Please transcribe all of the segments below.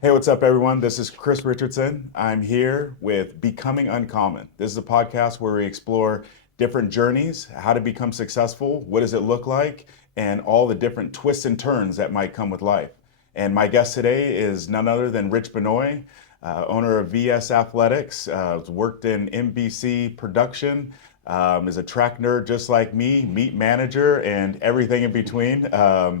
Hey, what's up, everyone? This is Chris Richardson. I'm here with Becoming Uncommon. This is a podcast where we explore different journeys, how to become successful, what does it look like, and all the different twists and turns that might come with life. And my guest today is none other than Rich Benoy, owner of VS Athletics, has worked in NBC production, is a track nerd just like me, meet manager, and everything in between.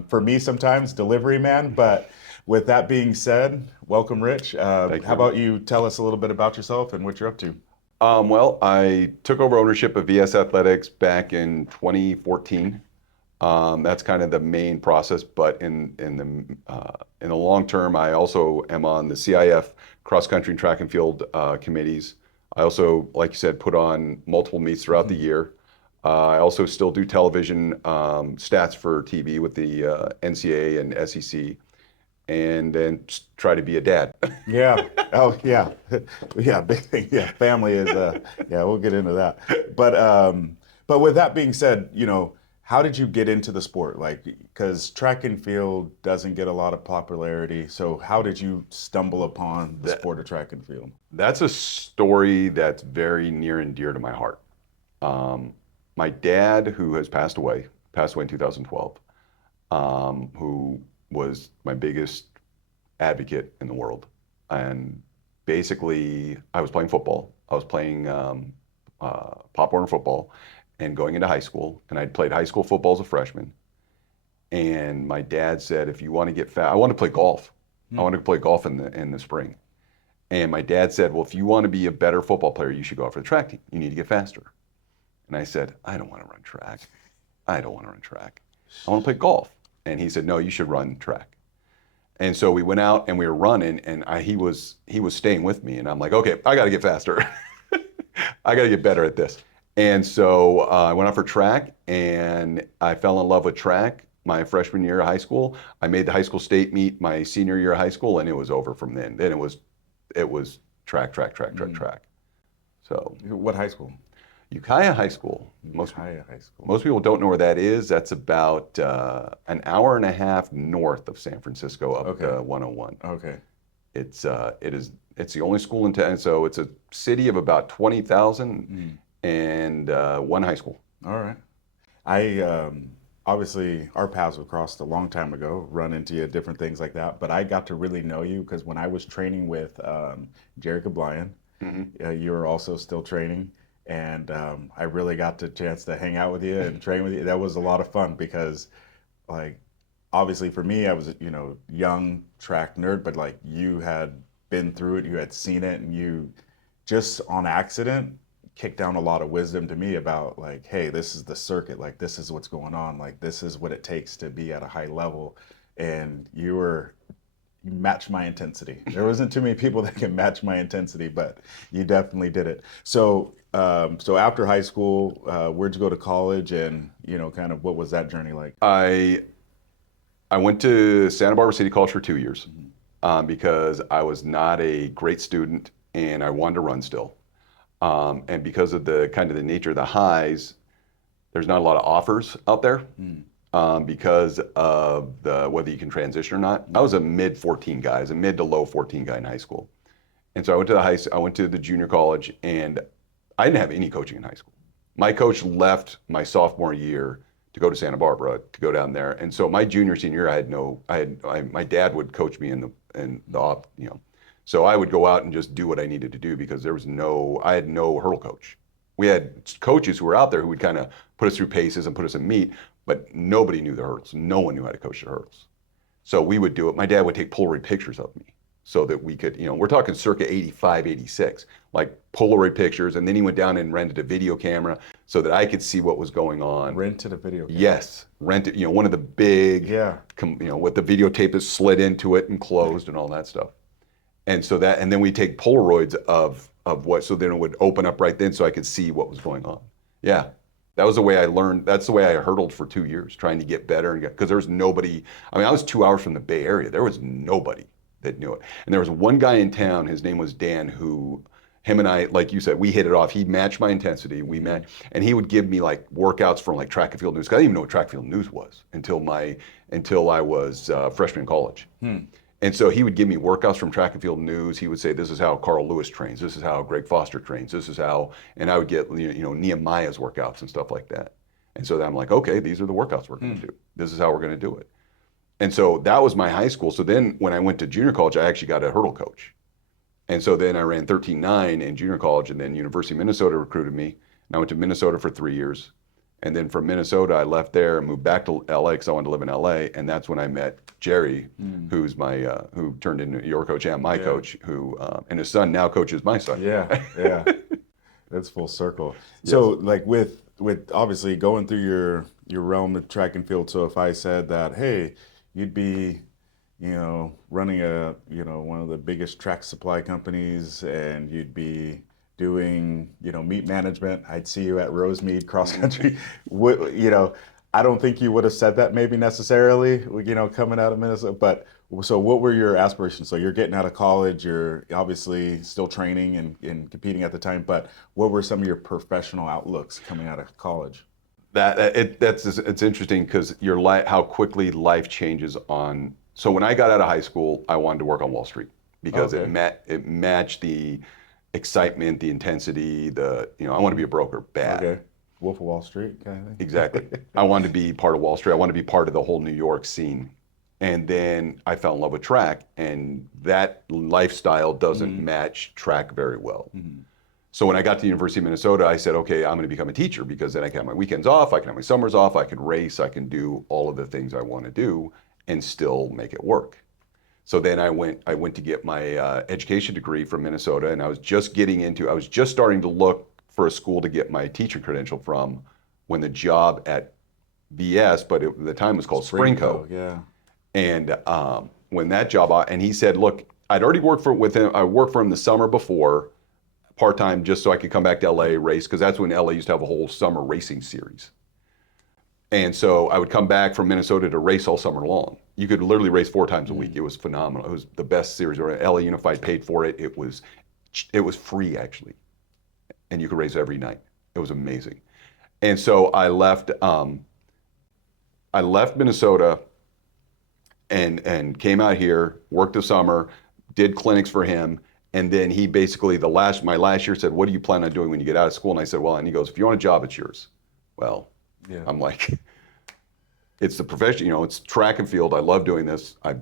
For me, sometimes delivery man, but with that being said, welcome, Rich. Thank you How very about much. you tell us a little bit about yourself and what you're up to? Well, I took over ownership of VS Athletics back in 2014. That's kind of the main process, but in the long term, I also am on the CIF cross country and track and field committees. I also, like you said, put on multiple meets throughout the Mhm. year. I also still do television stats for TV with the NCAA and SEC, and then just try to be a dad. Yeah. Oh, yeah. Yeah. Big thing. Yeah. Family is. Yeah. We'll get into that. But with that being said, how did you get into the sport? Like, because track and field doesn't get a lot of popularity. So how did you stumble upon the That, sport of track and field? that's a story that's very near and dear to my heart. Um, my dad, who has passed away in 2012, who was my biggest advocate in the world. And basically, I was playing football. I was playing Pop Warner football and going into high school. And I'd played high school football as a freshman. And my dad said, if you want to get fat, I want to play golf. I Hmm. wanted to play golf in the spring. And my dad said, well, if you want to be a better football player, you should go out for the track team. You need to get faster. And I said, I don't want to run track. I don't want to run track. I want to play golf. And he said, no, you should run track. And so we went out and we were running, and he was staying with me, and I'm like, okay, I got to get faster. I got to get better at this. And so I went out for track, and I fell in love with track my freshman year of high school. I made the high school state meet my senior year of high school, and it was over from then. Then it was track, track, track, track, Mm. track. So What high school? Ukiah High School. Ukiah High School. Most people don't know where that is. That's about an hour and a half north of San Francisco up Okay. 101. Okay. It's the only school in town. So it's a city of about 20,000 Mm. and one high school. All right. I obviously our paths were crossed a long time ago, run into you, different things like that. But I got to really know you because when I was training with Jerry Kablian, Hmm. you were also still training, and I really got the chance to hang out with you and train with you. That was a lot of fun because, like, obviously for me, I was young track nerd, but like you had been through it, you had seen it, and you just on accident kicked down a lot of wisdom to me about like, hey, this is the circuit, like this is what's going on, like this is what it takes to be at a high level, and you matched my intensity. There wasn't too many people that can match my intensity, but you definitely did it. So after high school, where'd you go to college, and kind of what was that journey like? I I went to Santa Barbara City College for 2 years Mhm. because I was not a great student and I wanted to run still. And because of the kind of the nature of the highs, there's not a lot of offers out there Mm. because of the whether you can transition or not. I Yeah. was a mid 14 guy, I was a mid to low 14 guy in high school. And so I went to the junior college, and I didn't have any coaching in high school. My coach left my sophomore year to go to Santa Barbara to go down there. And so my junior senior year, my dad would coach me in the so I would go out and just do what I needed to do because I had no hurdle coach. We had coaches who were out there who would kind of put us through paces and put us in meet, but nobody knew the hurdles. No one knew how to coach the hurdles. So we would do it. My dad would take Polaroid pictures of me so that we could, we're talking circa 85, 86, like Polaroid pictures. And then he went down and rented a video camera so that I could see what was going on. Rented a video camera. Yes, rented, one of the big, Yeah. with the videotape that slid into it and closed and all that stuff. And then we take Polaroids of what, so then it would open up right then so I could see what was going on. Yeah, that was the way I learned. That's the way I hurdled for 2 years, trying to get better because there was nobody. I mean, I was 2 hours from the Bay Area. There was nobody that knew it. And there was one guy in town. His name was Dan, who him and I, like you said, we hit it off. He matched my intensity. We met, and he would give me like workouts from like track and field news. 'Cause I didn't even know what track and field news was until I was freshman in college. Hmm. And so he would give me workouts from Track and Field News. He would say, this is how Carl Lewis trains. This is how Greg Foster trains. This is how, and I would get, Nehemiah's workouts and stuff like that. And so then I'm like, okay, these are the workouts we're going to do. This is how we're going to do it. And so that was my high school. So then when I went to junior college, I actually got a hurdle coach. And so then I ran 13.9 in junior college, and then University of Minnesota recruited me. And I went to Minnesota for 3 years. And then from Minnesota, I left there and moved back to LA because I wanted to live in LA. And that's when I met Jerry, who's my, who turned into your coach and my coach, who, and his son now coaches my son. Yeah, yeah. That's full circle. So like with obviously going through your realm of track and field, so if I said that, hey, you'd be, running one of the biggest track supply companies, and you'd be doing, meet management, I'd see you at Rosemead cross country. I don't think you would have said that maybe necessarily, coming out of Minnesota. But so what were your aspirations? So you're getting out of college, you're obviously still training and competing at the time, but what were some of your professional outlooks coming out of college? It's interesting because how quickly life changes on. So when I got out of high school, I wanted to work on Wall Street because it matched the excitement, the intensity, I want to be a broker bad. Okay. Wolf of Wall Street kind of thing. Exactly. I wanted to be part of Wall Street. I wanted to be part of the whole New York scene. And then I fell in love with track, and that lifestyle doesn't match track very well. So when I got to the University of Minnesota, I said, okay, I'm going to become a teacher because then I can have my weekends off, I can have my summers off, I can race, I can do all of the things I want to do and still make it work. So then I went to get my education degree from Minnesota, and I was just starting to look for a school to get my teacher credential from when the job at VS, but at the time was called Springco. Yeah. And when that job, and he said, look, I'd already worked with him. I worked for him the summer before, part-time, just so I could come back to LA race, because that's when LA used to have a whole summer racing series. And so I would come back from Minnesota to race all summer long. You could literally race 4 times a week. It was phenomenal. It was the best series. LA Unified paid for it. It was free, actually. And you could race every night. It was amazing. And so I left Minnesota and came out here, worked the summer, did clinics for him. And then he basically, my last year, said, what do you plan on doing when you get out of school? And I said, well, and he goes, if you want a job, it's yours. Well, I'm like, it's the profession, it's track and field. I love doing this. I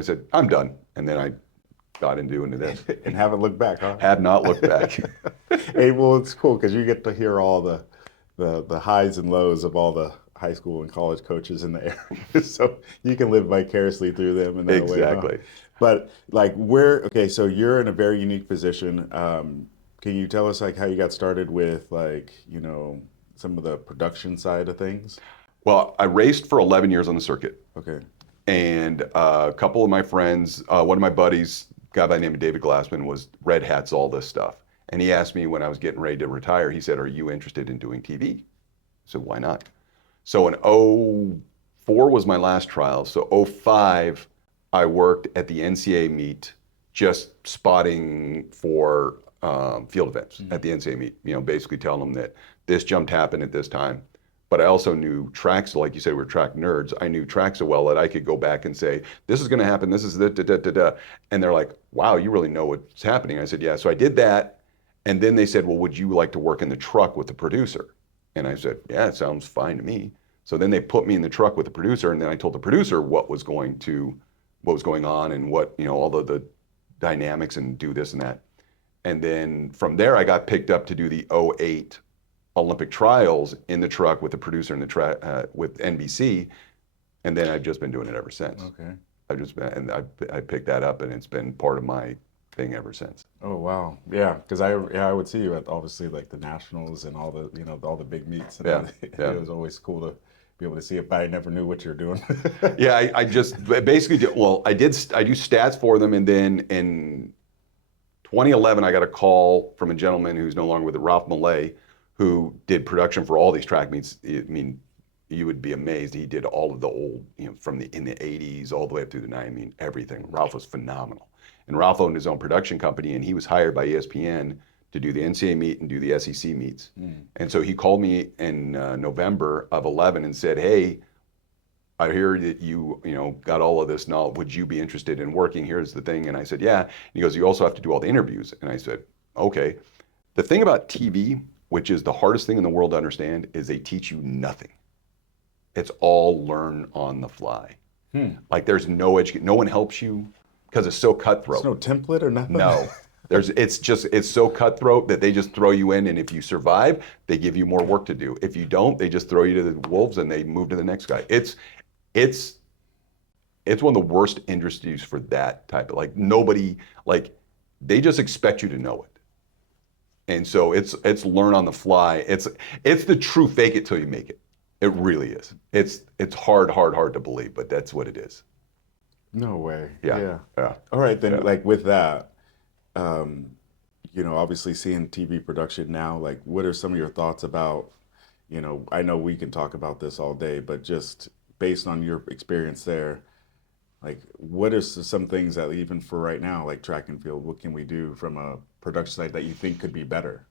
said, I'm done. And then I got into doing this. And haven't looked back, huh? Have not looked back. Hey, well, it's cool because you get to hear all the highs and lows of all the high school and college coaches in the area. So you can live vicariously through them in that way. Exactly. Huh? But like so you're in a very unique position. Can you tell us like how you got started with some of the production side of things? Well, I raced for 11 years on the circuit. Okay. And a couple of my friends, one of my buddies, a guy by the name of David Glassman, was red hats, all this stuff. And he asked me when I was getting ready to retire, he said, are you interested in doing TV? I said, why not? So in 2004 was my last trial. So 2005, I worked at the NCAA meet, just spotting for field events at the NCAA meet, basically telling them that this jump happened at this time. But I also knew track, so like you said, we're track nerds. I knew track so well that I could go back and say, this is going to happen, this is da. And they're like, wow, you really know what's happening. I said, yeah. So I did that. And then they said, well, would you like to work in the truck with the producer? And I said, yeah, it sounds fine to me. So then they put me in the truck with the producer, and then I told the producer what was going on and what, all the dynamics and do this and that. And then from there, I got picked up to do the 2008 Olympic trials in the truck with the producer in the track with NBC. And then I've just been doing it ever since. Okay. I picked that up, and it's been part of my thing ever since. Oh, wow. Yeah. Because I would see you at obviously like the nationals and all the, all the big meets. And it was always cool to be able to see it, but I never knew what you're doing. Yeah. I just basically I do stats for them. And then in 2011, I got a call from a gentleman who's no longer with it, Ralph Millay, who did production for all these track meets. I mean, you would be amazed. He did all of the old, from in the 80s all the way up through the 90s. I mean, everything. Ralph was phenomenal. And Ralph owned his own production company, and he was hired by ESPN to do the NCAA meet and do the SEC meets. And so he called me in November of 11 and said, hey, I hear that you got all of this knowledge. Would you be interested in working? Here's the thing. And I said, yeah. And he goes, you also have to do all the interviews. And I said, okay. The thing about TV, which is the hardest thing in the world to understand, is they teach you nothing. It's all learn on the fly. Like there's no education. No one helps you because it's so cutthroat. There's no template or nothing? No. It's so cutthroat that they just throw you in, and if you survive, they give you more work to do. If you don't, they just throw you to the wolves and they move to the next guy. It's one of the worst industries for that type of, like, nobody, like, they just expect you to know it. And so it's learn on the fly. It's the true fake it till you make it. It really is. It's hard to believe, but that's what it is. No way. Yeah. All right, then, Yeah. like with that, obviously seeing TV production now, like what are some of your thoughts about, I know we can talk about this all day, but just based on your experience there, like what are some things that even for right now, like track and field, what can we do from a production side that you think could be better?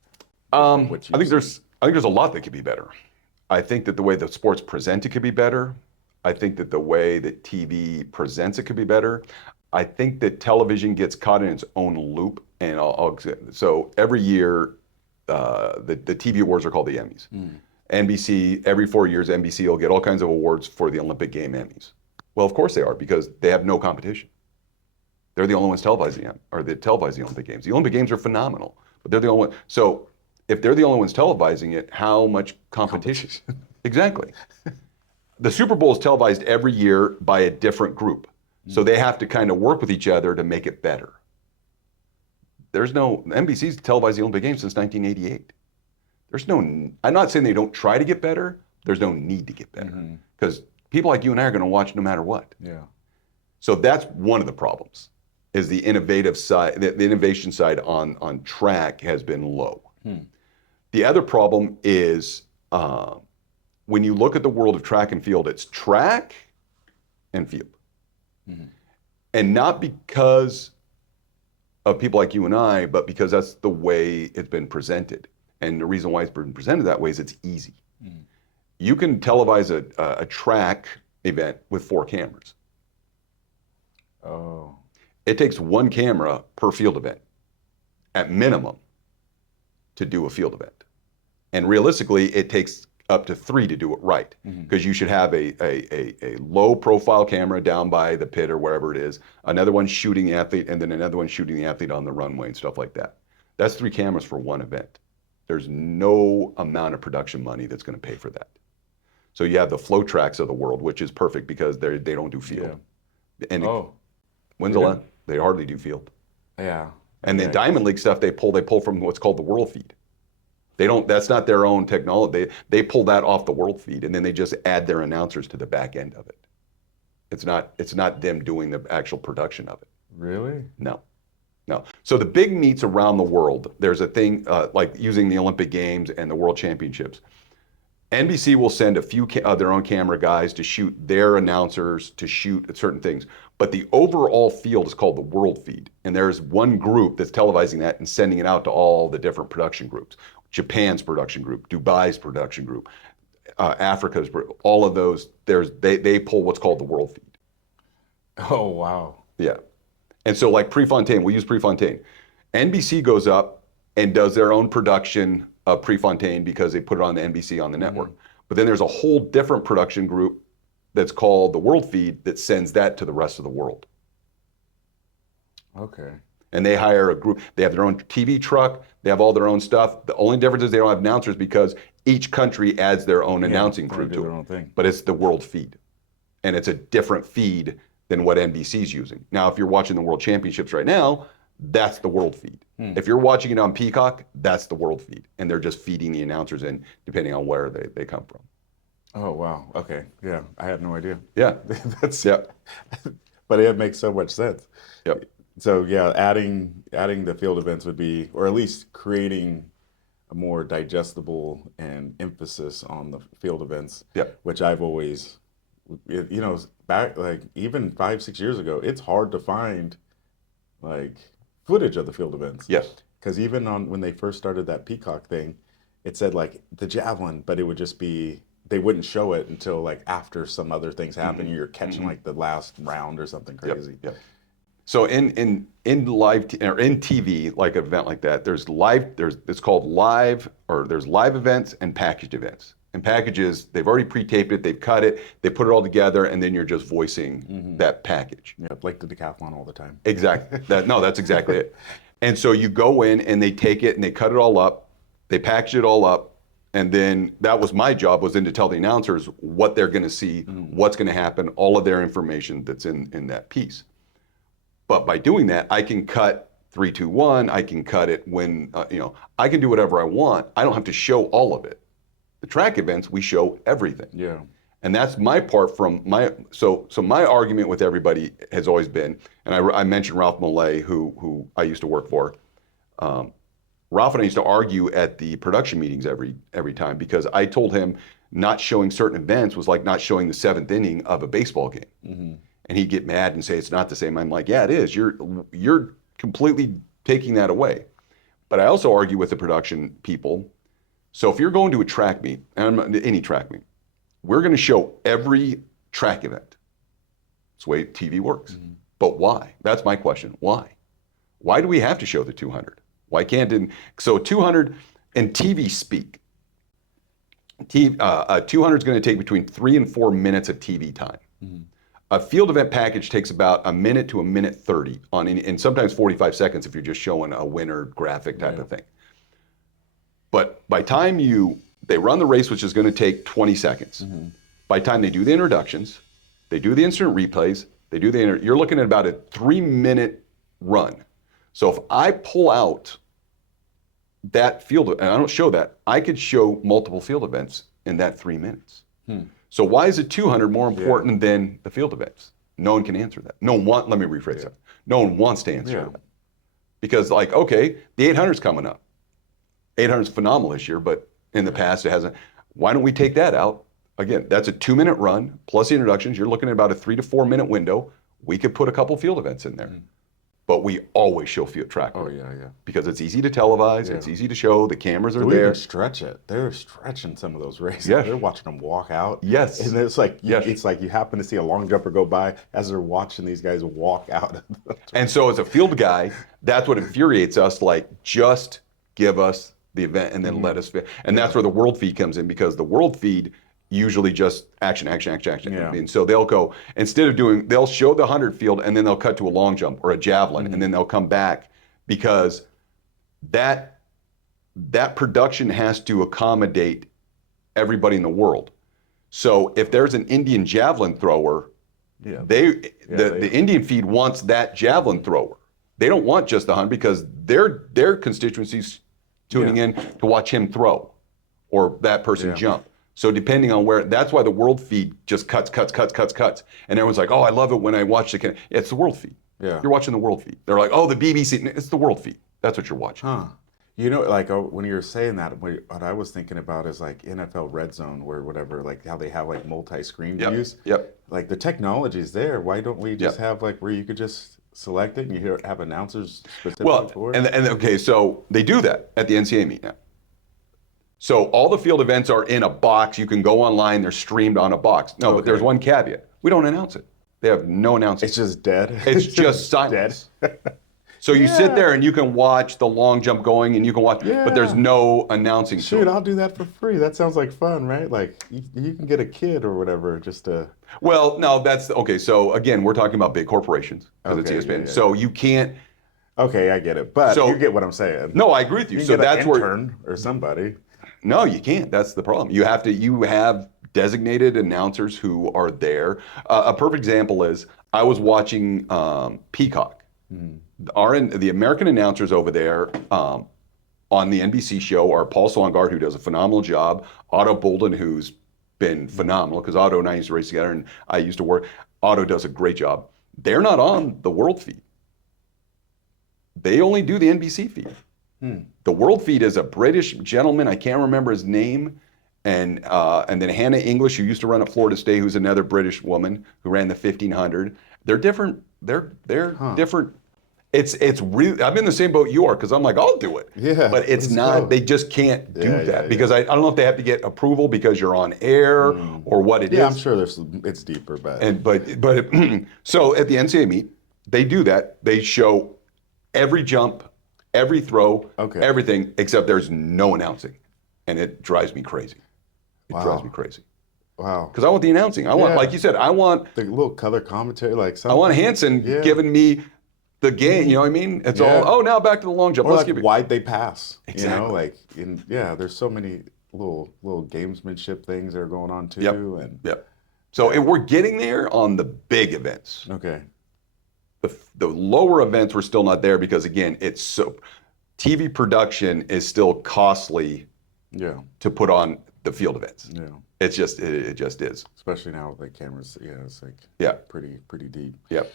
I think there's a lot that could be better. I think that the way that sports presented could be better. I think that the way that TV presents it could be better. I think that television gets caught in its own loop, and so every year, the TV awards are called the Emmys. NBC, every 4 years, NBC will get all kinds of awards for the Olympic game Emmys. Well, of course they are, because they have no competition. They're the only ones televising the Olympic Games. The Olympic Games are phenomenal, but they're the only ones. So if they're the only ones televising it, how much competition? Exactly. The Super Bowl is televised every year by a different group. So they have to kind of work with each other to make it better. NBC's televised the Olympic Games since 1988. I'm not saying they don't try to get better. There's no need to get better, because people like you and I are going to watch no matter what. Yeah. So that's one of the problems, is the innovative side, the innovation side on track has been low. The other problem is when you look at the world of track and field, it's track and field. And not because of people like you and I, but because that's the way it's been presented. And the reason why it's been presented that way is it's easy. You can televise a track event with 4 cameras. Oh. It takes 1 camera per field event, at minimum, to do a field event. And realistically, it takes up to 3 to do it right, because you should have a low profile camera down by the pit or wherever it is, another one shooting the athlete, and then another one shooting the athlete on the runway and stuff like that. That's 3 cameras for 1 event. There's no amount of production money that's going to pay for that. So you have the flow tracks of the world, which is perfect because they don't do field. Yeah. And when's Yeah. the last? They hardly do field. Yeah. And Yeah. then Diamond League stuff, they pull from what's called the world feed. That's not their own technology. They pull that off the world feed, and then they just add their announcers to the back end of it. It's not them doing the actual production of it. Really? No. So the big meets around the world, there's a thing like using the Olympic Games and the World Championships. NBC will send a few their own camera guys to shoot their announcers to shoot at certain things. But the overall field is called the world feed. And there's one group that's televising that and sending it out to all the different production groups. Japan's production group, Dubai's production group, Africa's, all of those, they pull what's called the world feed. Oh, wow. Yeah. And so like Prefontaine, we'll use Prefontaine. NBC goes up and does their own production of Prefontaine because they put it on the NBC on the network. But then there's a whole different production group that's called the world feed that sends that to the rest of the world. Okay. And they hire a group. They have their own TV truck. They have all their own stuff. The only difference is they don't have announcers because each country adds their own announcing crew do to their it. own thing. But it's the world feed. And it's a different feed than what NBC's using. Now, if you're watching the World Championships right now, that's the world feed. If you're watching it on Peacock, that's the world feed. And they're just feeding the announcers in depending on where they come from. Oh, wow. Okay. Yeah. I had no idea. Yeah. That's Yep. But it makes so much sense. Yep. So yeah, adding the field events would be, or at least creating a more digestible and emphasis on the field events, Yep. which I've always, back like even 5-6 years ago, it's hard to find like footage of the field events. Yes. Because even when they first started that Peacock thing, it said like the javelin, but it would just be they wouldn't show it until like after some other things happen. You're catching like the last round or something crazy. Yep. So in live or in TV, like an event like that, there's it's called live, or there's live events and packaged events. And packages, they've already pre-taped it, they've cut it, they put it all together, and then you're just voicing that package. Yeah, like the decathlon all the time. Exactly. That's exactly it. And so you go in and they take it and they cut it all up, they package it all up, and then that was my job, was then to tell the announcers what they're going to see, what's going to happen, all of their information that's in that piece. But by doing that, I can cut 3, 2, 1. I can cut it when I can do whatever I want. I don't have to show all of it. The track events, we show everything. Yeah. And that's my part from my, so my argument with everybody has always been, and I mentioned Ralph Millay, who I used to work for. Ralph and I used to argue at the production meetings every time, because I told him not showing certain events was like not showing the 7th inning of a baseball game. And he'd get mad and say it's not the same. I'm like, yeah, it is. You're completely taking that away. But I also argue with the production people. So if you're going to a track meet, any track meet, we're going to show every track event. That's the way TV works. But why? That's my question. Why? Why do we have to show the 200? Why can't it? So 200 and TV speak. 200 is going to take between 3 and 4 minutes of TV time. A field event package takes about a minute to a minute 30 and sometimes 45 seconds if you're just showing a winner graphic type of thing. But by time they run the race, which is going to take 20 seconds. By the time they do the introductions, they do the instant replays, you're looking at about a 3-minute run. So if I pull out that field, and I don't show that, I could show multiple field events in that 3 minutes. So why is the 200 more important than the field events? No one can answer that. Let me rephrase that. No one wants to answer that. Because okay, the 800's coming up. 800's phenomenal this year, but in the past it hasn't. Why don't we take that out? Again, that's a 2-minute run, plus the introductions. You're looking at about a 3 to 4 minute window. We could put a couple field events in there. But we always show field track. Oh, yeah. Because it's easy to televise, it's easy to show, the cameras are We there. even stretch it. They're stretching some of those races. Yes. They're watching them walk out. Yes. And it's like you happen to see a long jumper go by as they're watching these guys walk out. And so as a field guy, that's what infuriates us, just give us the event and then let us fit. And that's where the world feed comes in, because the world feed usually just action. Yeah. And so they'll go, they'll show the 100 field and then they'll cut to a long jump or a javelin and then they'll come back, because that production has to accommodate everybody in the world. So if there's an Indian javelin thrower, the Indian feed wants that javelin thrower. They don't want just the 100, because their constituency's tuning in to watch him throw or that person jump. So depending on where, that's why the world feed just cuts. And everyone's like, oh, I love it when I watch it's the world feed. Yeah. You're watching the world feed. They're like, oh, the BBC, it's the world feed. That's what you're watching. Huh. When you were saying that, what I was thinking about is like NFL Red Zone, where whatever, like how they have like multi-screen views. Yep. Like the technology's there. Why don't we just have like where you could just select it and you have announcers specifically for it? And okay, so they do that at the NCAA meet now. So all the field events are in a box. You can go online. They're streamed on a box. No, but there's one caveat. We don't announce it. They have no announcing. It's just dead. It's just silence. So you sit there and you can watch the long jump going, and you can watch, but there's no announcing. Shoot, I'll do that for free. That sounds like fun, right? Like you can get a kid or whatever just to. Well, no, that's okay. So again, we're talking about big corporations because it's ESPN. Yeah. So you can't. Okay, I get it, but you get what I'm saying. No, I agree with you. You so get that's an intern or somebody. No, you can't. That's the problem. You have designated announcers who are there. A perfect example is I was watching Peacock. The American announcers over there on the NBC show are Paul Swangard, who does a phenomenal job, Otto Bolden, who's been phenomenal, because Otto and I used to race together and I used to work. Otto does a great job. They're not on the world feed. They only do the NBC feed. The world feed is a British gentleman, I can't remember his name, and then Hannah English, who used to run at Florida State, who's another British woman who ran the 1500. They're different. They're different. It's really, I'm in the same boat you are because I'm like, I'll do it. Yeah, But it's let's not, go. they just can't do Yeah, that yeah, because yeah. I don't know if they have to get approval because you're on air or what it Yeah, I'm is. sure it's deeper, but And but so at the NCAA meet, they do that. They show every jump, every throw, okay. everything except there's no announcing, and it drives me crazy. It drives me Wow. crazy Wow. because I want the announcing. I want, like Yeah. you said, The little color commentary, like I want something. Hanson Yeah. giving me the game. You know what I mean? It's all, Yeah. oh, now back to the long jump. Or Let's like give it why'd they pass? exactly. Like yeah, there's so many little gamesmanship things that are going on Yep. too. And Yep. So yeah. and we're getting there on the big events. Okay. The lower events we're still not there because again, it's so TV production is still costly Yeah. to put on the field events. Yeah. It just is. Especially now with like cameras. Yeah, it's like Yeah. pretty deep. Yep.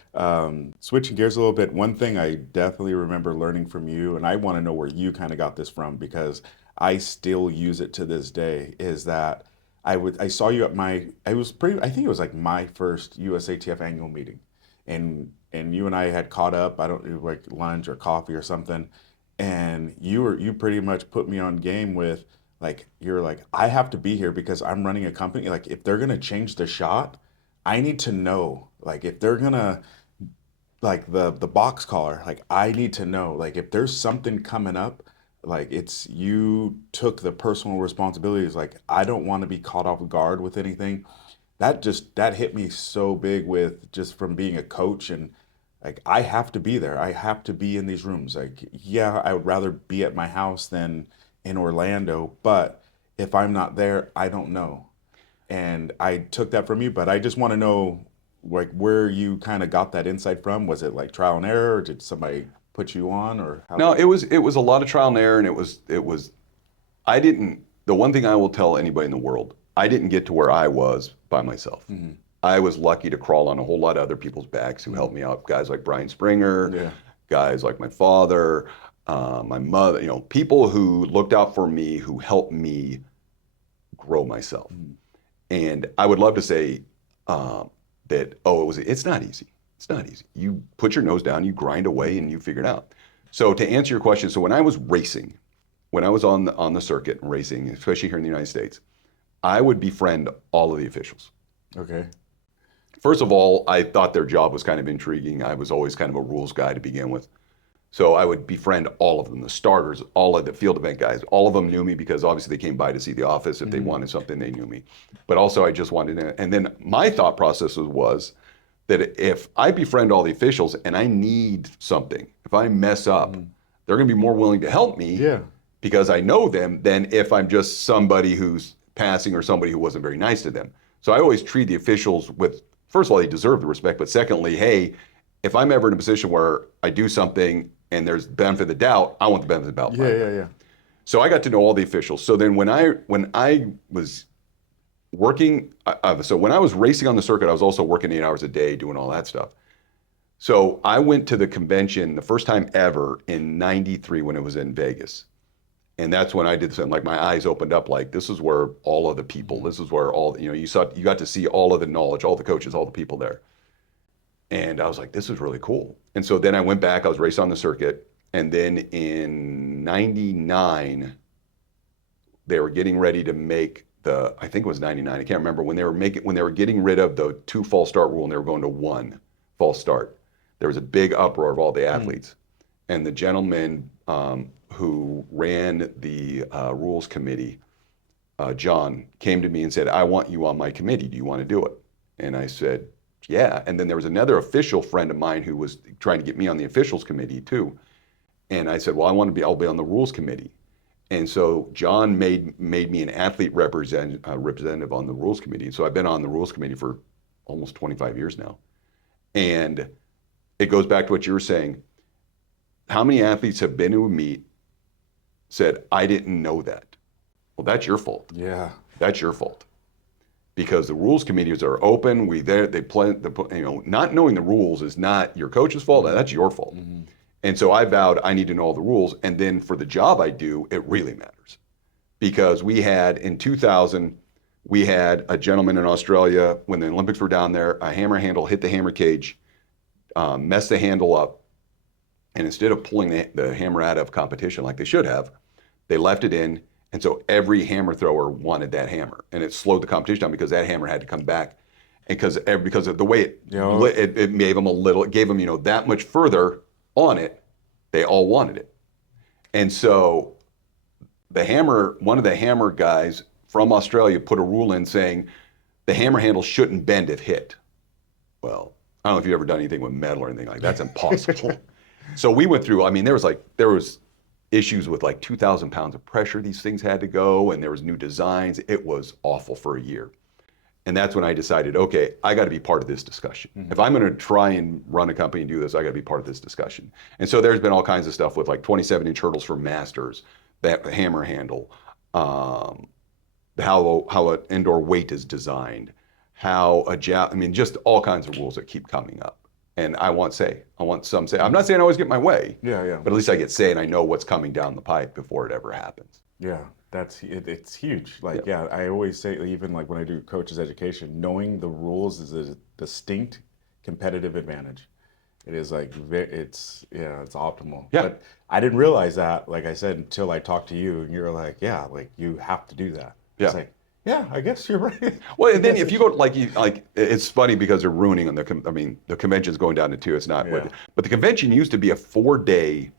Switching gears a little bit, one thing I definitely remember learning from you, and I want to know where you kind of got this from because I still use it to this day, is that I saw you at I think it was like my first USATF annual meeting, and you and I had caught up. I don't like lunch or coffee or something, and you pretty much put me on game with like you're like I have to be here because I'm running a company. Like if they're gonna change the shot, I need to know. Like if they're gonna like the box caller, like I need to know. Like if there's something coming up, like it's you took the personal responsibilities. Like I don't want to be caught off guard with anything. That hit me so big with just from being a coach and like I have to be there. I have to be in these rooms. Like yeah, I would rather be at my house than in Orlando, but if I'm not there, I don't know. And I took that from you, but I just want to know like where you kind of got that insight from. Was it like trial and error? Or did somebody put you on or how No, did it was a lot of trial and error, and it was I didn't. The one thing I will tell anybody in the world, I didn't get to where I was by myself. mm-hmm. I was lucky to crawl on a whole lot of other people's backs who helped me out. Guys like Brian Springer, Yeah. guys like my father, my mother. People who looked out for me, who helped me grow myself. Mm-hmm. And I would love to say that, it's not easy. It's not easy. You put your nose down, you grind away, and you figure it out. So to answer your question, so when I was racing, when I was on the circuit and racing, especially here in the United States, I would befriend all of the officials. Okay. First of all, I thought their job was kind of intriguing. I was always kind of a rules guy to begin with. So I would befriend all of them, the starters, all of the field event guys. All of them knew me because obviously they came by to see the office. If they wanted something, they knew me. But also I just wanted to, and then my thought process was that if I befriend all the officials and I need something, if I mess up, they're going to be more willing to help me Yeah. because I know them than if I'm just somebody who's passing or somebody who wasn't very nice to them. So I always treat the officials with, first of all, they deserve the respect, but secondly, hey, if I'm ever in a position where I do something and there's benefit of the doubt, I want the benefit of the doubt. Yeah. So I got to know all the officials. So then when I was working, so when I was racing on the circuit, I was also working 8 hours a day doing all that stuff. So I went to the convention the first time ever in '93 when it was in Vegas. And that's when I did something like my eyes opened up like this is where all of the people, this is where all, you got to see all of the knowledge, all the coaches, all the people there. And I was like, this is really cool. And so then I went back, I was racing on the circuit. And then in '99, they were getting ready to make I think it was '99, I can't remember, when they were getting rid of the 2 false start rule and they were going to 1 false start. There was a big uproar of all the athletes. And the gentleman who ran the rules committee, John, came to me and said, I want you on my committee. Do you want to do it? And I said, yeah. And then there was another official friend of mine who was trying to get me on the officials committee too. And I said, well, I'll be on the rules committee. And so John made me an athlete representative on the rules committee. So I've been on the rules committee for almost 25 years now. And it goes back to what you were saying. How many athletes have been to a meet, said, I didn't know that? Well, that's your fault. Yeah. That's your fault. Because the rules committees are open. They play, not knowing the rules is not your coach's fault. That's your fault. Mm-hmm. And so I vowed I need to know all the rules. And then for the job I do, it really matters. Because in 2000, we had a gentleman in Australia, when the Olympics were down there, a hammer handle hit the hammer cage, messed the handle up, And instead of pulling the hammer out of competition like they should have, they left it in. And so every hammer thrower wanted that hammer. And it slowed the competition down because that hammer had to come back. And because of the way it gave them that much further on it, they all wanted it. And so one of the hammer guys from Australia put a rule in saying the hammer handle shouldn't bend if hit. Well, I don't know if you've ever done anything with metal or anything like that. That's impossible. So we went through, I mean, there was issues with like 2,000 pounds of pressure these things had to go, and there was new designs. It was awful for a year. And that's when I decided, okay, I got to be part of this discussion. Mm-hmm. If I'm going to try and run a company and do this, I got to be part of this discussion. And so there's been all kinds of stuff with like 27-inch hurdles for masters, that hammer handle, how an indoor weight is designed, just all kinds of rules that keep coming up. And I want some say. I'm not saying I always get my way. Yeah. But at least I get say and I know what's coming down the pipe before it ever happens. Yeah, it's huge. Like, I always say, even like when I do coaches education, knowing the rules is a distinct competitive advantage. It is like, it's optimal. Yeah. But I didn't realize that, like I said, until I talked to you, and you're like, yeah, like you have to do that. Yeah. It's like, yeah, I guess you're right. Well, and then if you go it's funny because they're ruining the convention's going down to 2. It's not. Yeah. But the convention used to be a 4-day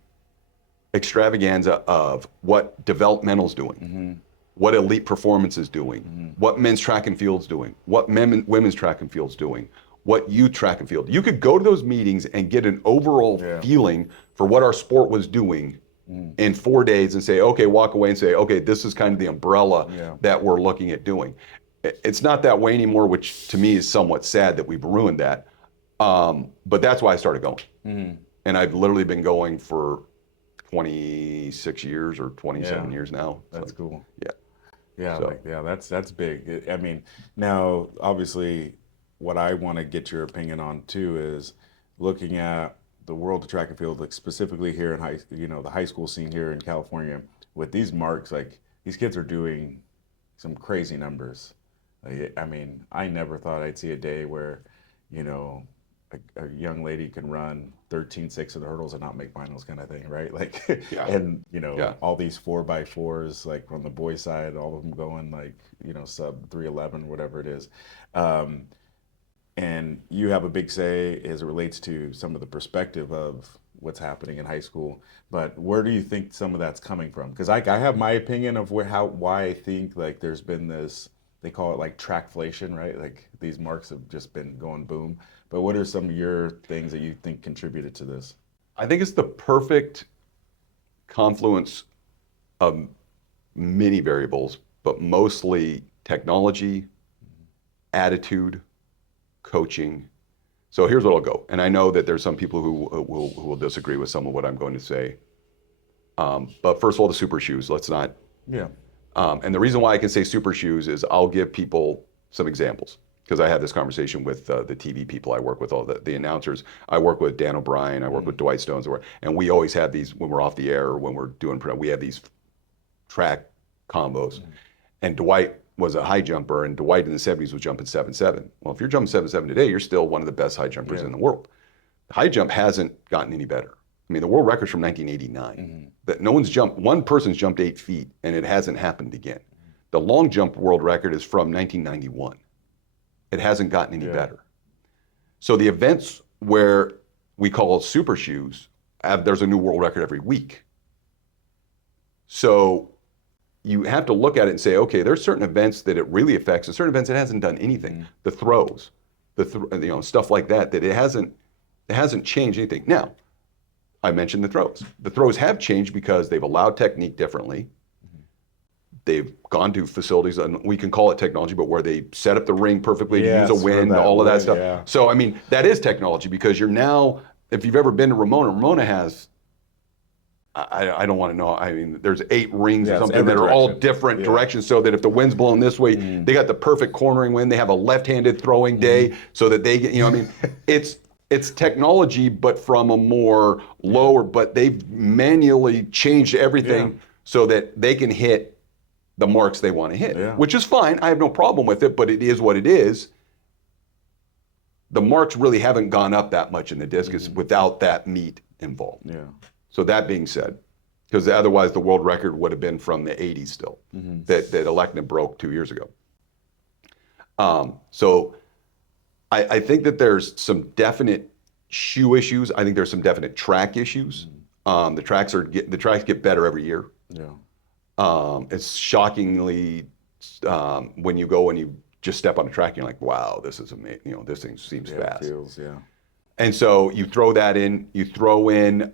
extravaganza of what developmental's doing, what elite performance is doing, what men's track and field's doing, what women's track and field's doing, what youth track and field. You could go to those meetings and get an overall feeling for what our sport was doing in 4 days and say, okay, walk away and say, okay, this is kind of the umbrella that we're looking at doing. It's not that way anymore, which to me is somewhat sad that we've ruined that. But that's why I started going. And I've literally been going for 26 years or 27 years now. That's cool. Yeah. Yeah, so. That's big. I mean, now obviously what I want to get your opinion on too is looking at the world of track and field, like specifically here in the high school scene here in California with these marks. Like, these kids are doing some crazy numbers. I mean, I never thought I'd see a day where, a young lady can run 13.6 of the hurdles and not make finals, kind of thing, right? Like, and all these 4x4s, like on the boys' side, all of them going like, sub 311, whatever it is. And you have a big say as it relates to some of the perspective of what's happening in high school. But where do you think some of that's coming from? Because I have my opinion of why I think like there's been this, they call it like trackflation, right? Like these marks have just been going boom. But what are some of your things that you think contributed to this? I think it's the perfect confluence of many variables, but mostly technology, attitude, coaching. So here's what I'll go. And I know that there's some people who will disagree with some of what I'm going to say. But first of all, the super shoes, let's not. Yeah. And the reason why I can say super shoes is I'll give people some examples, because I had this conversation with the TV people I work with, all the announcers. I work with Dan O'Brien, I work with Dwight Stones, and we always have these, when we're off the air or when we're doing, we have these track combos. And Dwight was a high jumper, and Dwight in the 70s was jumping 7.7. Well, if you're jumping 7.7 today, you're still one of the best high jumpers in the world. The high jump hasn't gotten any better. I mean, the world record's from 1989. That one person's jumped 8 feet, and it hasn't happened again. The long jump world record is from 1991. It hasn't gotten any better. So the events where we call super shoes, there's a new world record every week. So you have to look at it and say, okay, there's certain events that it really affects, and certain events it hasn't done anything. The throws, stuff like that it hasn't changed anything. Now, I mentioned the throws. The throws have changed because they've allowed technique differently. They've gone to facilities, and we can call it technology, but where they set up the ring perfectly to use a wind, all of that stuff. Yeah. So, I mean, that is technology, because you're now, if you've ever been to Ramona has, I don't want to know, I mean, there's 8 rings or something that are all different directions, so that if the wind's blowing this way, they got the perfect cornering wind. They have a left-handed throwing day so that they get, I mean, it's technology, but from a more lower, but they've manually changed everything so that they can hit the marks they want to hit, which is fine. I have no problem with it, but it is what it is. The marks really haven't gone up that much in the discus without that meet involved. Yeah. So that being said, because otherwise the world record would have been from the 80s still, that Alekna broke 2 years ago. So I think that there's some definite shoe issues. I think there's some definite track issues. The tracks get better every year. Yeah. It's shockingly when you go and you just step on a track, you're like, wow, this is amazing. You know, this thing seems fast. It feels, yeah. And so you throw that in. You throw in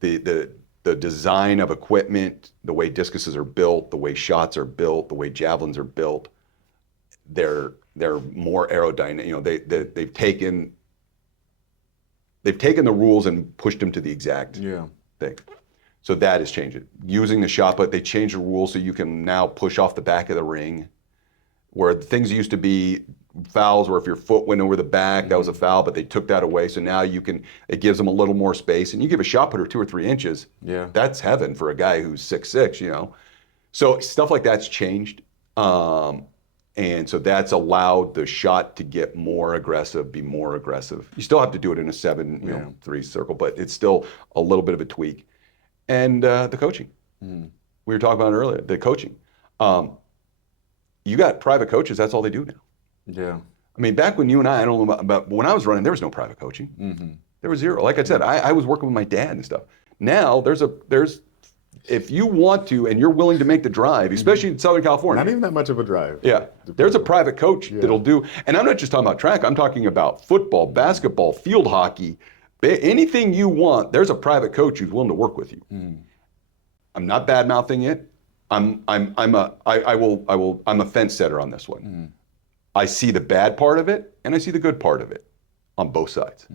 the design of equipment, the way discuses are built, the way shots are built, the way javelins are built. They're more aerodynamic. You know, they've taken the rules and pushed them to the exact thing. So that has changed it. Using the shot put, they changed the rules so you can now push off the back of the ring, where things used to be fouls where if your foot went over the back, that was a foul, but they took that away. So now it gives them a little more space. And you give a shot putter 2 or 3 inches, that's heaven for a guy who's 6'6", you know. So stuff like that's changed. And so that's allowed the shot to get more aggressive, be more aggressive. You still have to do it in a 7-3 circle, but it's still a little bit of a tweak. And the coaching. We were talking about it earlier, the coaching. You got private coaches, that's all they do now. Yeah. I mean, back when you and I don't know about when I was running, there was no private coaching. There was zero. Like I said, I was working with my dad and stuff. Now there's if you want to and you're willing to make the drive, especially in Southern California. Not even that much of a drive. Yeah. There's a private coach that'll do, and I'm not just talking about track, I'm talking about football, basketball, field hockey, anything you want, there's a private coach who's willing to work with you. I'm not bad mouthing it. I'm a fence setter on this one. I see the bad part of it and I see the good part of it on both sides.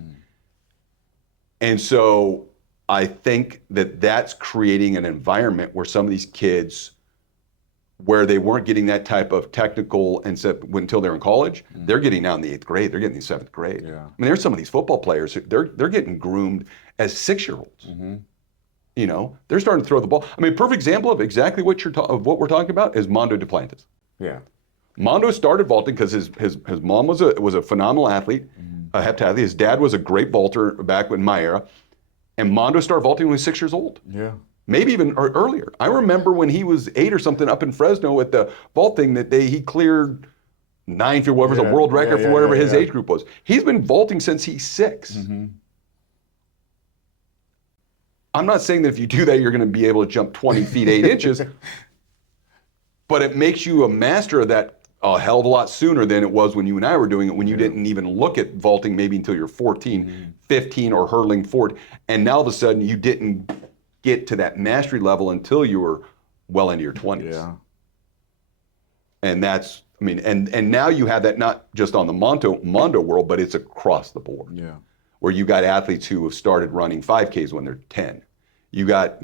And so I think that that's creating an environment where some of these kids, where they weren't getting that type of technical until they're in college, they're getting now in the 8th grade, they're getting in the 7th grade. Yeah. I mean, there's some of these football players, they're getting groomed as 6-year-olds. You know, they're starting to throw the ball. I mean, perfect example of exactly what we're talking about is Mondo Duplantis. Yeah. Mondo started vaulting because his mom was a phenomenal athlete, a heptathlete. His dad was a great vaulter back in my era. And Mondo started vaulting when he was 6 years old. Yeah. Maybe even earlier. I remember when he was 8 or something up in Fresno at the vault thing that he cleared 9 feet, whatever the world record for whatever his age group was. He's been vaulting since he's 6. I'm not saying that if you do that, you're going to be able to jump 20 feet, 8 inches, but it makes you a master of that a hell of a lot sooner than it was when you and I were doing it, when you didn't even look at vaulting maybe until you're 14, 15, or hurling forward. And now all of a sudden you didn't get to that mastery level until you were well into your 20s. Yeah. And that's, I mean, and now you have that not just on the Mondo world, but it's across the board. Yeah. Where you got athletes who have started running 5Ks when they're 10. You got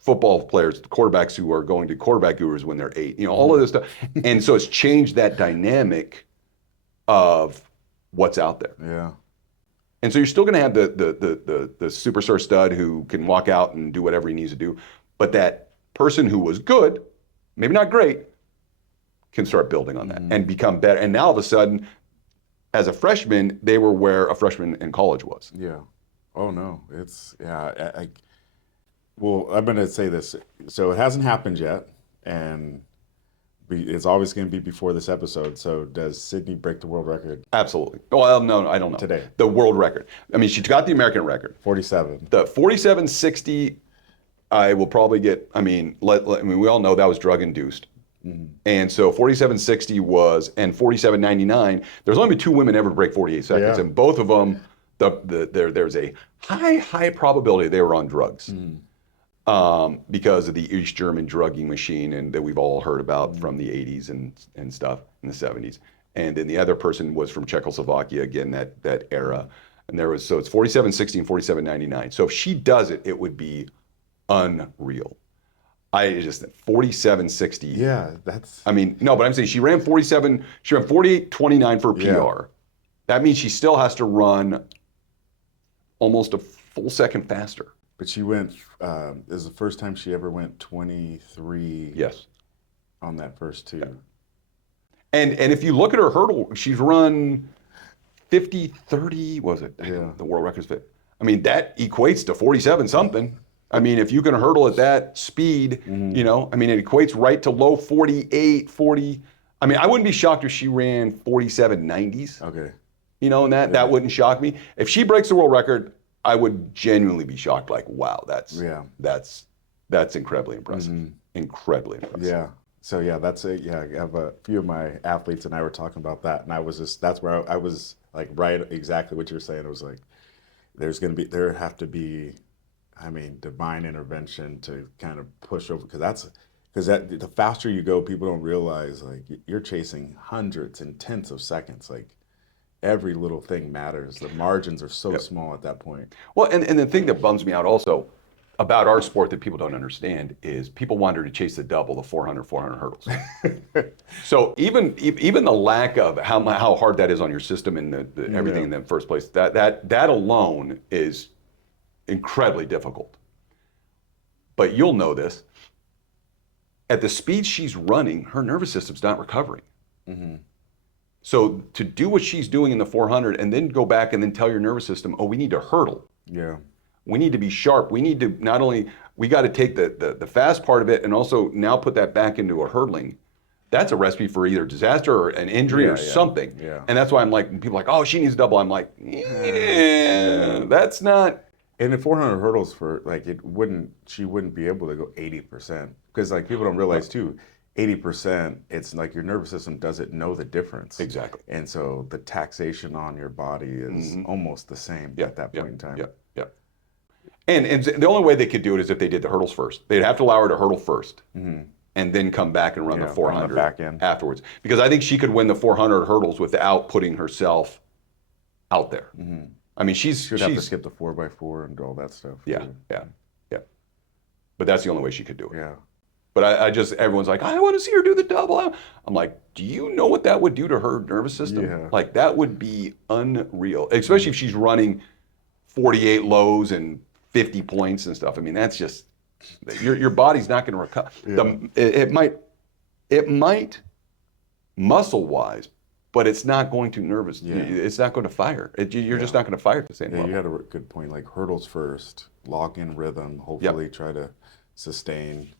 football players, quarterbacks who are going to quarterback gurus when they're 8. You know, all of this stuff. And so it's changed that dynamic of what's out there. Yeah. And so you're still going to have the superstar stud who can walk out and do whatever he needs to do, but that person who was good, maybe not great, can start building on that and become better. And now all of a sudden, as a freshman, they were where a freshman in college was. Yeah. Oh no, it's well, I'm going to say this. So it hasn't happened yet, and it's always going to be before this episode. So does Sydney break the world record? Absolutely. Well, no, I don't know. Today. The world record. I mean, she got the American record. 47. The 47.60, I will probably get, I mean, we all know that was drug induced. And so 47.60 was, and 47.99, there's only been 2 women ever to break 48 seconds. And both of them, there's a high probability they were on drugs. Because of the East German drugging machine and that we've all heard about from the 80s and stuff in the 70s. And then the other person was from Czechoslovakia, again, that era. And so it's 47.60 and 47.99. So if she does it, it would be unreal. 47.60. Yeah, that's. I mean, no, but I'm saying she ran 48.29 for PR. Yeah. That means she still has to run almost a full second faster. But she went, this is the first time she ever went 23 Yes. on that first 2. Yeah. And if you look at her hurdle, she's run 50-30, was it? Yeah. The world record's fit. I mean, that equates to 47 something. I mean, if you can hurdle at that speed, Mm-hmm. you know, I mean, it equates right to low 48, 40. I mean, I wouldn't be shocked if she ran 47.90s, Okay. you know, and that wouldn't shock me. If she breaks the world record, I would genuinely be shocked. Like, wow, that's incredibly impressive. Mm-hmm. Incredibly impressive. Yeah. So yeah, that's it. Yeah, I have a few of my athletes and I were talking about that, and I was just that's where I was like right exactly what you were saying. It was like there have to be, I mean, divine intervention to kind of push over because that the faster you go, people don't realize like you're chasing hundreds and tenths of seconds. Like every little thing matters. The margins are so small at that point. Well, and the thing that bums me out also about our sport that people don't understand is people want her to chase the double, the 400 hurdles. So even the lack of how hard that is on your system and everything in the first place, that alone is incredibly difficult. But you'll know this. At the speed she's running, her nervous system's not recovering. Mm-hmm. So to do what she's doing in the 400 and then go back and then tell your nervous system, oh, we need to hurdle. Yeah. We need to be sharp. We need to not only, we got to take the fast part of it and also now put that back into a hurdling. That's a recipe for either disaster or an injury or something. Yeah. And that's why I'm like, people are like, oh, she needs a double. I'm like, that's not. And in 400 hurdles for like she wouldn't be able to go 80% because like people don't realize too, 80%, it's like your nervous system doesn't know the difference. Exactly. And so the taxation on your body is almost the same at that point in time. Yeah. And the only way they could do it is if they did the hurdles first. They'd have to allow her to hurdle first and then come back and run the 400 back end afterwards. Because I think she could win the 400 hurdles without putting herself out there. Mm-hmm. I mean, she'd have to skip the 4x4 and all that stuff. Yeah. But that's the only way she could do it. Yeah. But I just, everyone's like, I want to see her do the double. I'm like, do you know what that would do to her nervous system? Yeah. Like, that would be unreal, especially if she's running 48 lows and 50 points and stuff. I mean, that's just, your body's not going to recover. Yeah. It might muscle-wise, but it's not going to nervous. Yeah. It's not going to fire. You're just not going to fire at the same level. You had a good point. Like hurdles first, lock in rhythm, hopefully try to sustain.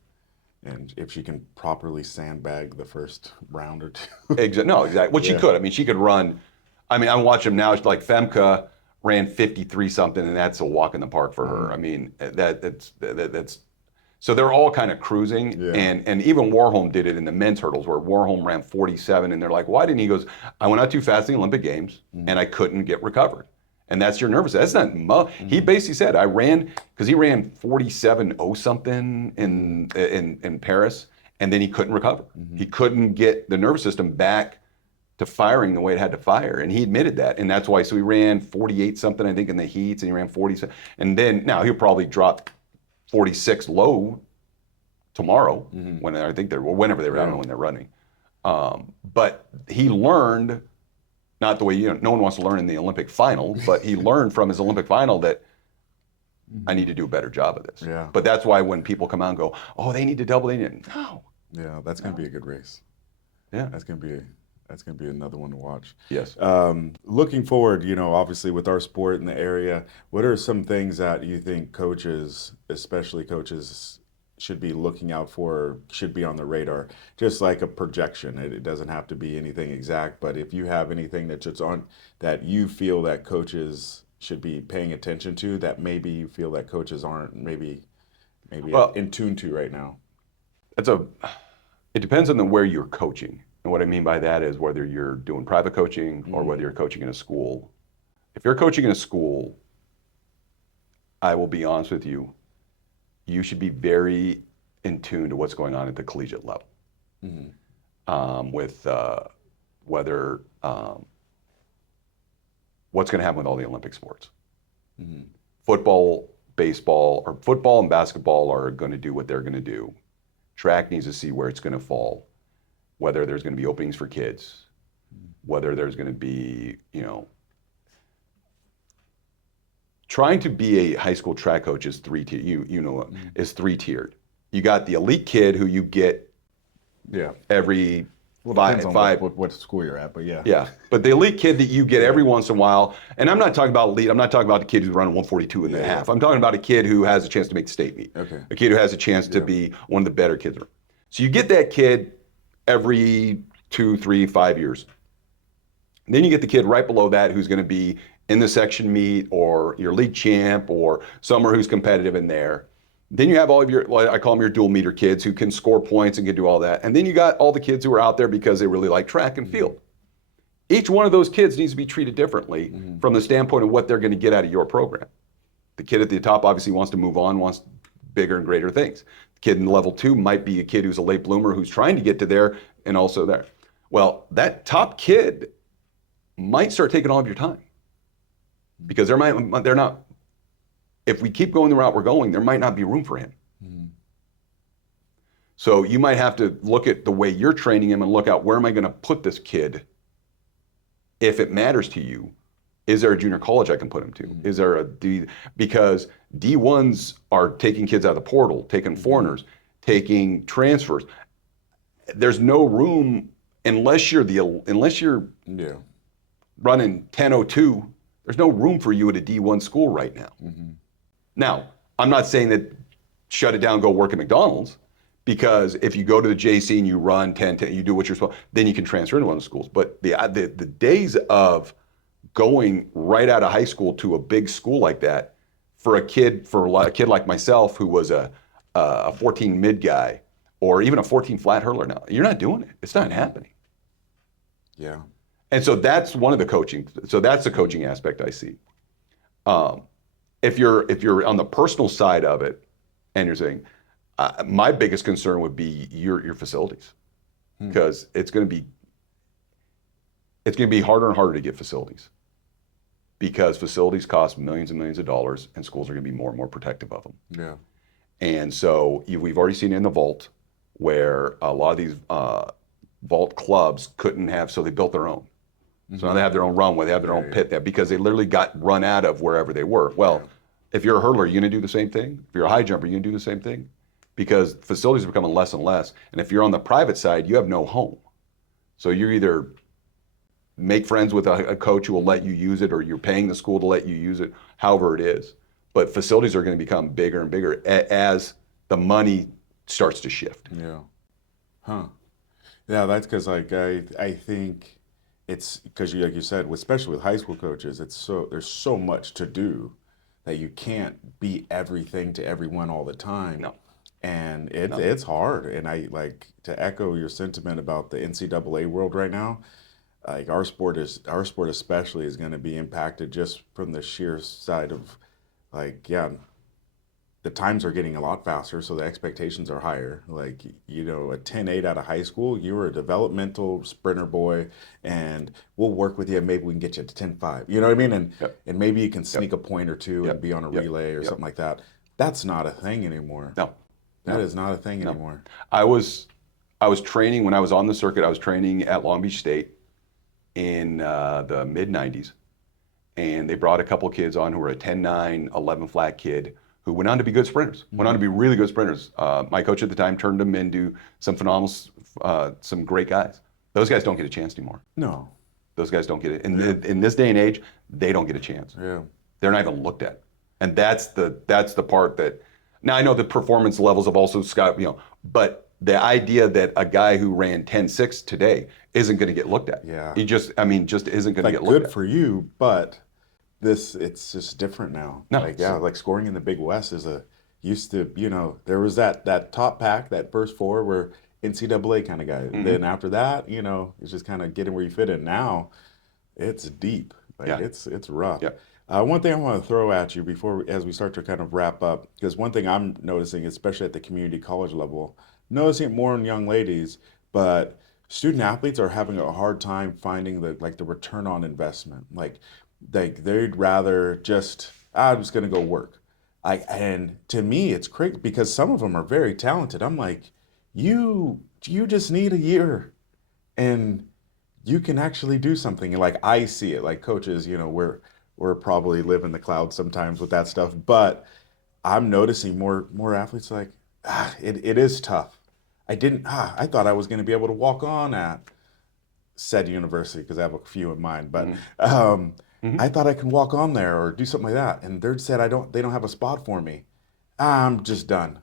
And if she can properly sandbag the first round or two. Exactly. No, exactly. Well, she could. I mean, she could run. I mean, I'm watching now. Like Femke ran 53 something, and that's a walk in the park for her. I mean, that's. So they're all kind of cruising, and even Warholm did it in the men's hurdles, where Warholm ran 47, and they're like, "Why didn't he?" He goes, "I went out too fast in the Olympic Games, and I couldn't get recovered." And that's your nervous. That's not. He basically said, "I ran because he ran 47.0 something in Paris, and then he couldn't recover. He couldn't get the nervous system back to firing the way it had to fire, and he admitted that, and that's why. So he ran 48 something, I think, in the heats, and he ran 47, and then now he'll probably drop 46 low tomorrow when I think whenever they're I don't know when they're running. But he learned, not the way no one wants to learn in the Olympic final, but he learned from his Olympic final that I need to do a better job of this. Yeah. But that's why when people come out and go, oh, they need to double, no. Yeah, that's going to be a good race. Yeah. That's going to be another one to watch. Yes. Looking forward, obviously with our sport in the area, what are some things that you think coaches, especially coaches, should be looking out for, should be on the radar? Just like a projection. It doesn't have to be anything exact, but if you have anything that's just on that you feel that coaches should be paying attention to, that maybe you feel that coaches aren't maybe in tune to right now. It depends on where you're coaching. And what I mean by that is whether you're doing private coaching or whether you're coaching in a school. If you're coaching in a school, I will be honest with you, you should be very in tune to what's going on at the collegiate level. With whether what's going to happen with all the Olympic sports. Football, baseball, or football and basketball are going to do what they're going to do. Track needs to see where it's going to fall, whether there's going to be openings for kids, whether there's going to be, trying to be a high school track coach is is three-tiered. You got the elite kid who you get every Well, depends five, on five. what school you're at, but yeah. Yeah, but the elite kid that you get every once in a while, and I'm not talking about elite. I'm not talking about the kid who's running 142 and a half. I'm talking about a kid who has a chance to make the state meet. Okay. A kid who has a chance to be one of the better kids. So you get that kid every 2, 3, 5 years. And then you get the kid right below that who's going to be in the section meet or your league champ or somewhere who's competitive in there. Then you have all of your, well, I call them your dual meter kids who can score points and can do all that. And then you got all the kids who are out there because they really like track and field. Each one of those kids needs to be treated differently from the standpoint of what they're going to get out of your program. The kid at the top obviously wants to move on, wants bigger and greater things. The kid in level 2 might be a kid who's a late bloomer who's trying to get to there and also there. Well, that top kid might start taking all of your time because they're not, if we keep going the route we're going, there might not be room for him. So you might have to look at the way you're training him and look out, where am I going to put this kid if it matters to you? Is there a junior college I can put him to? Is there a D? Because D1s are taking kids out of the portal, taking foreigners, taking transfers. There's no room unless you're running 10:02. There's no room for you at a D1 school right now. Now, I'm not saying that shut it down, go work at McDonald's, because if you go to the JC and you run 10, you do what you're supposed, then you can transfer into one of the schools. But the days of going right out of high school to a big school like that for a kid like myself who was a 14 mid guy or even a 14 flat hurler now, you're not doing it. It's not happening. Yeah. And so that's one of the coaching. So that's the coaching aspect I see. If you're on the personal side of it, and you're saying, my biggest concern would be your facilities, because it's going to be harder and harder to get facilities, because facilities cost millions and millions of dollars, and schools are going to be more and more protective of them. Yeah. And so we've already seen it in the vault, where a lot of these vault clubs couldn't have, so they built their own. So now they have their own runway, they have their own pit there, because they literally got run out of wherever they were. Well, if you're a hurdler, you're going to do the same thing. If you're a high jumper, you're going to do the same thing, because facilities are becoming less and less. And if you're on the private side, you have no home. So you either make friends with a coach who will let you use it, or you're paying the school to let you use it, however it is. But facilities are going to become bigger and bigger as the money starts to shift. Yeah. Huh. Yeah, that's because I think it's because like you said, especially with high school coaches, there's so much to do that you can't be everything to everyone all the time. No. And it's hard. And I like to echo your sentiment about the NCAA world right now. Like our sport especially is going to be impacted just from the sheer side of the times are getting a lot faster, so the expectations are higher. Like, a 10.8 out of high school, you were a developmental sprinter boy, and we'll work with you, and maybe we can get you to 10.5. You know what I mean? And maybe you can sneak a point or two and be on a relay or something like that. That's not a thing anymore. No. That is not a thing anymore. I was training when I was on the circuit. I was training at Long Beach State in the mid 90s, and they brought a couple of kids on who were a 10.9, 11 flat kid who went on to be good sprinters, went on to be really good sprinters. My coach at the time turned them into some phenomenal, some great guys. Those guys don't get a chance anymore. No. Those guys don't get it. In this day and age, they don't get a chance. Yeah. They're not even looked at. And that's the part that, now I know the performance levels have also but the idea that a guy who ran 10.6 today isn't going to get looked at. Yeah. He just isn't going to get looked at. Good for you, but it's just different now. No, like scoring in the Big West used to, there was that top pack, that first four were NCAA kind of guys. Then after that, it's just kind of getting where you fit in. Now it's deep. It's rough. Yeah. One thing I want to throw at you as we start to kind of wrap up, because one thing I'm noticing, especially at the community college level, noticing it more in young ladies, but student athletes are having a hard time finding the return on investment. They'd rather I'm just going to go work. And to me, it's crazy because some of them are very talented. I'm like, you just need a year and you can actually do something. And I see it, like coaches, we're probably live in the clouds sometimes with that stuff, but I'm noticing more athletes it is tough. I thought I was going to be able to walk on at said university because I have a few in mind, but Mhm. I Mhm. thought I can walk on there or do something like that, and they said they don't have a spot for me. I'm just done.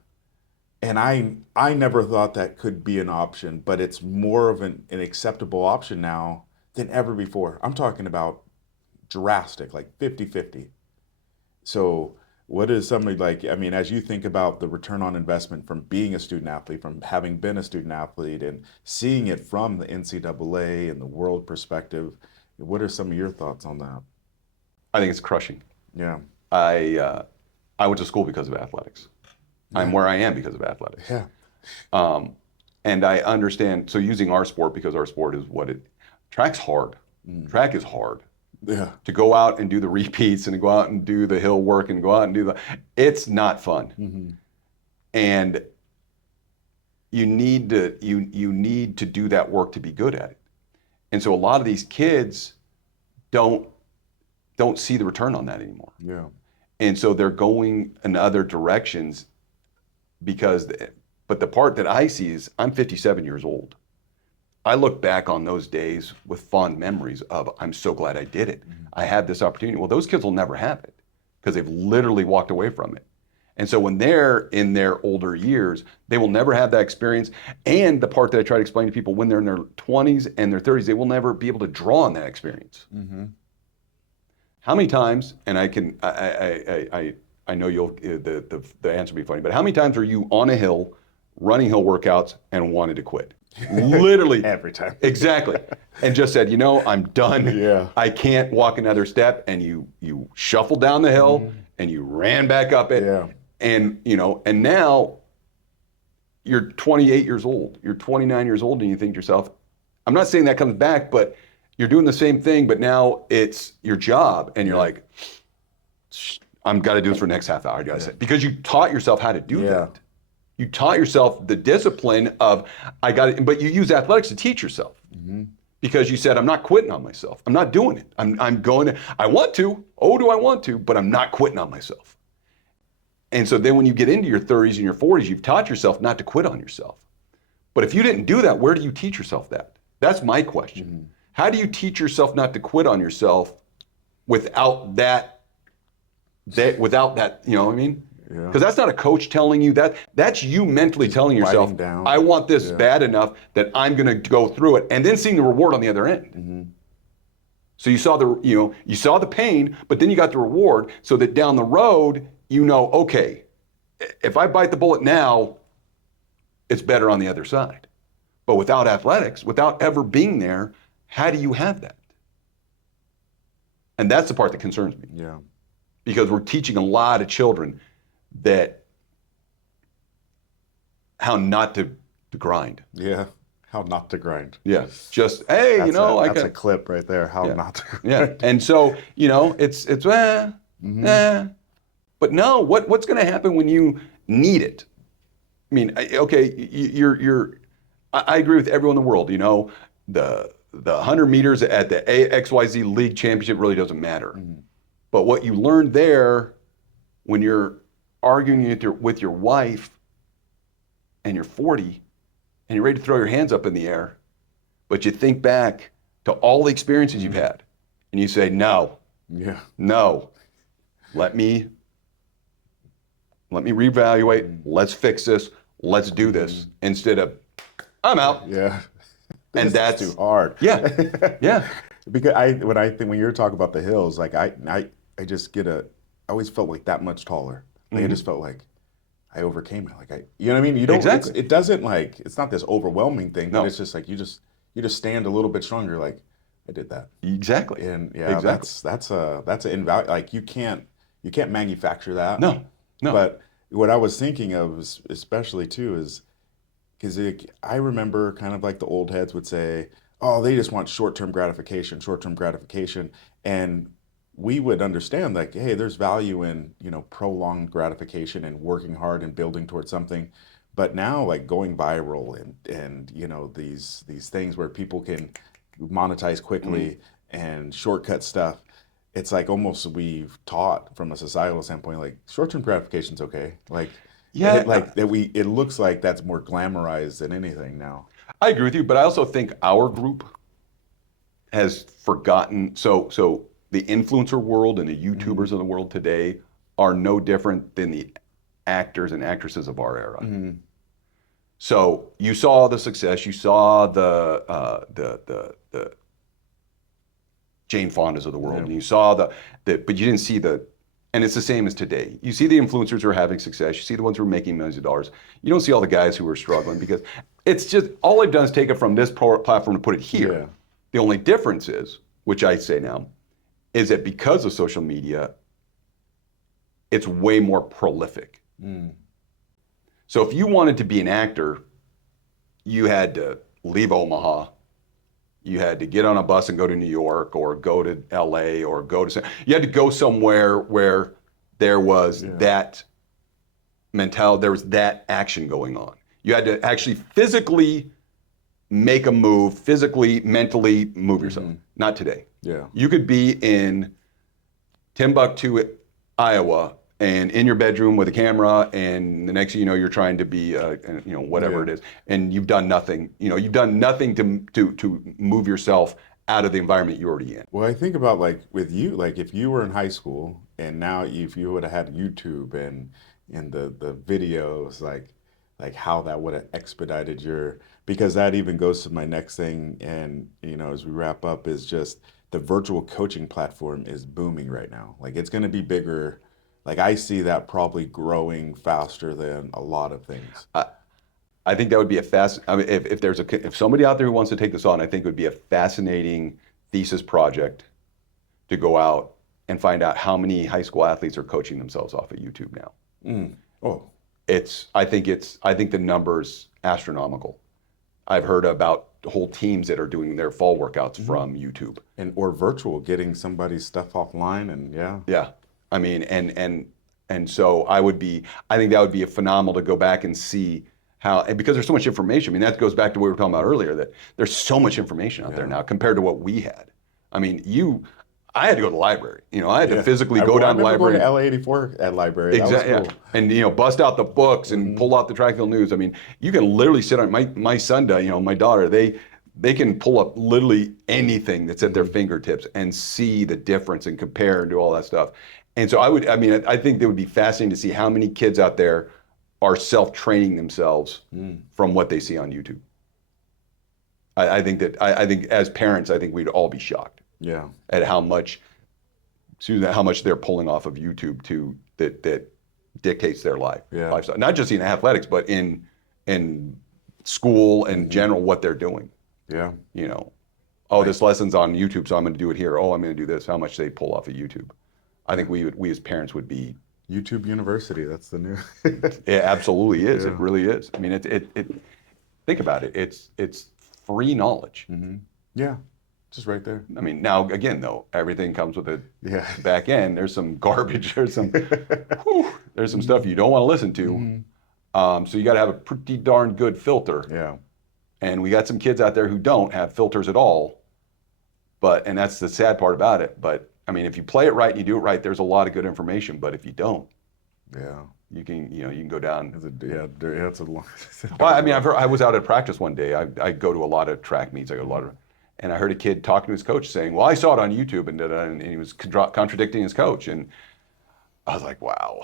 And I never thought that could be an option, but it's more of an acceptable option now than ever before. I'm talking about drastic, like 50-50. So what is somebody like, I mean, as you think about the return on investment from being a student athlete, from having been a student athlete and seeing it from the NCAA and the world perspective, what are some of your thoughts on that? I think it's crushing. Yeah. I uh, I went to school because of athletics. I'm Yeah. where I am because of athletics. Yeah. Um, and I understand. So using our sport, because our sport is what it track's hard. Mm. Track is hard. Yeah. To go out and do the repeats and to go out and do the hill work and go out and do it's not fun. Mm-hmm. And you need to do that work to be good at it. And so a lot of these kids don't don't see the return on that anymore. Yeah. And so they're going in other directions because but the part that I see is I'm 57 years old. I look back on those days with fond memories of I'm so glad I did it. Mm-hmm. I had this opportunity. Well, those kids will never have it because they've literally walked away from it. And so when they're in their older years, they will never have that experience. And the part that I try to explain to people, when they're in their 20s and their 30s, they will never be able to draw on that experience. Mm-hmm. How many times, and I know you'll the answer will be funny, but how many times are you on a hill, running hill workouts, and wanted to quit? Literally Every time. exactly, and just said, I'm done. Yeah. I can't walk another step, and you shuffled down the hill Mm-hmm. and you ran back up it, Yeah. and and now you're 28 years old, you're 29 years old, and you think to yourself, I'm not saying that comes back, but you're doing the same thing, but now it's your job, and you're like, I'm got to do this for the next half hour. I got to say, because you taught yourself how to do that. You taught yourself the discipline of but you use athletics to teach yourself. Mm-hmm. Because you said, I'm not quitting on myself. I'm not doing it. I'm going to, I want to, oh, do I want to, but I'm not quitting on myself. And so then when you get into your 30s and your 40s, you've taught yourself not to quit on yourself. But if you didn't do that, where do you teach yourself that? That's my question. Mm-hmm. How do you teach yourself not to quit on yourself without that, without that, you know what I mean? Yeah. Because that's not a coach telling you that. That's you mentally telling yourself, writing down. I want this Yeah. bad enough that I'm going to go through it, and then seeing the reward on the other end. Mm-hmm. So you saw you saw the pain, but then you got the reward, so that down the road, okay, if I bite the bullet now, it's better on the other side. But without athletics, without ever being there, how do you have that? And that's the part that concerns me. Yeah. Because we're teaching a lot of children that how not to grind. Yeah. How not to grind. Yeah. Just, hey, That's I a clip right there. How Yeah. not to grind. Yeah. And so, it's Mm-hmm. But no, what's going to happen when you need it? I mean, okay, I agree with everyone in the world. The 100 meters at the XYZ League Championship really doesn't matter. Mm-hmm. But what you learned there, when you're arguing with your wife, and you're 40, and you're ready to throw your hands up in the air, but you think back to all the experiences you've had, and you say, no, Yeah. let me reevaluate, let's fix this, let's do this, instead of, I'm out. Yeah. And This that's is too hard. Yeah. Yeah. Because when you're talking about the hills, like I just I always felt like that much taller. Like I just felt like I overcame it. Like you know what I mean? You don't. Exactly. It doesn't like it's not this overwhelming thing, but No. it's just like you just stand a little bit stronger. Like I did that, Exactly. and yeah, Exactly. that's an invalid. Like you can't manufacture that. No. But what I was thinking of, especially too, is because I remember kind of like the old heads would say, "Oh, they just want short-term gratification, and we would understand like, hey, there's value in prolonged gratification and working hard and building towards something. But now, like going viral and these things where people can monetize quickly and shortcut stuff, it's like almost we've taught from a societal standpoint, like short-term gratification's okay. Like Yeah. it looks like that's more glamorized than anything now. I agree with you, but I also think our group has forgotten. So the influencer world and the YouTubers of the world today are no different than the actors and actresses of our era. So you saw the success, you saw the Jane Fondas of the world, and you saw but you didn't see and it's the same as today. You see the influencers who are having success, you see the ones who are making millions of dollars. You don't see all the guys who are struggling, because it's just, all they've done is take it from this platform to put it here. Yeah. The only difference is, which I say now, is that because of social media, it's way more prolific. So if you wanted to be an actor, you had to leave Omaha. You had to get on a bus and go to New York, or go to LA, or you had to go somewhere where there was that mentality, there was that action going on. You had to actually physically make a move, physically, mentally move yourself. Not today. Yeah. You could be in Timbuktu, Iowa, and in your bedroom with a camera, and the next thing you know, you're trying to be, whatever it is, and you've done nothing. You've done nothing to move yourself out of the environment you're already in. Well, I think about, like, with you, like, if you were in high school and now if you would have had YouTube and the videos, like how that would have expedited because that even goes to my next thing. And, as we wrap up, is just the virtual coaching platform is booming right now. Like, it's going to be bigger. Like, I see that probably growing faster than a lot of things. I think that would be if somebody out there who wants to take this on, I think it would be a fascinating thesis project to go out and find out how many high school athletes are coaching themselves off of YouTube now. Oh, I think the number's astronomical. I've heard about whole teams that are doing their fall workouts from YouTube. or virtual, getting somebody's stuff offline, and Yeah. I mean, and so I think that would be a phenomenal to go back and see how, and because there's so much information. I mean, that goes back to what we were talking about earlier, that there's so much information out there now compared to what we had. I mean, I had to go to the library. I had to physically go down to the library. I remember going to LA84 at library. Exactly. That was cool. And bust out the books and pull out the track field news. I mean, you can literally sit on my son, my daughter. They can pull up literally anything that's at their fingertips and see the difference and compare and do all that stuff. And so I think it would be fascinating to see how many kids out there are self-training themselves from what they see on YouTube. I think as parents, I think we'd all be shocked at how much they're pulling off of YouTube that dictates their lifestyle. Not just in athletics, but in school and general, what they're doing. Yeah. This lesson's on YouTube, so I'm going to do it here. Oh, I'm going to do this. How much they pull off of YouTube. I think we as parents would be. YouTube University, that's the new. It absolutely is. It really is. I mean, think about it. It's free knowledge. Yeah, just right there. I mean, now again though, everything comes with a back end. There's some garbage. There's some stuff you don't want to listen to. So you got to have a pretty darn good filter. Yeah. And we got some kids out there who don't have filters at all. And that's the sad part about it. But I mean, if you play it right and you do it right, there's a lot of good information. But if you don't, you can go down. It's a long. Well, I mean, I was out at practice one day. I go to a lot of track meets. And I heard a kid talking to his coach saying, "Well, I saw it on YouTube," and he was contradicting his coach. And I was like, "Wow."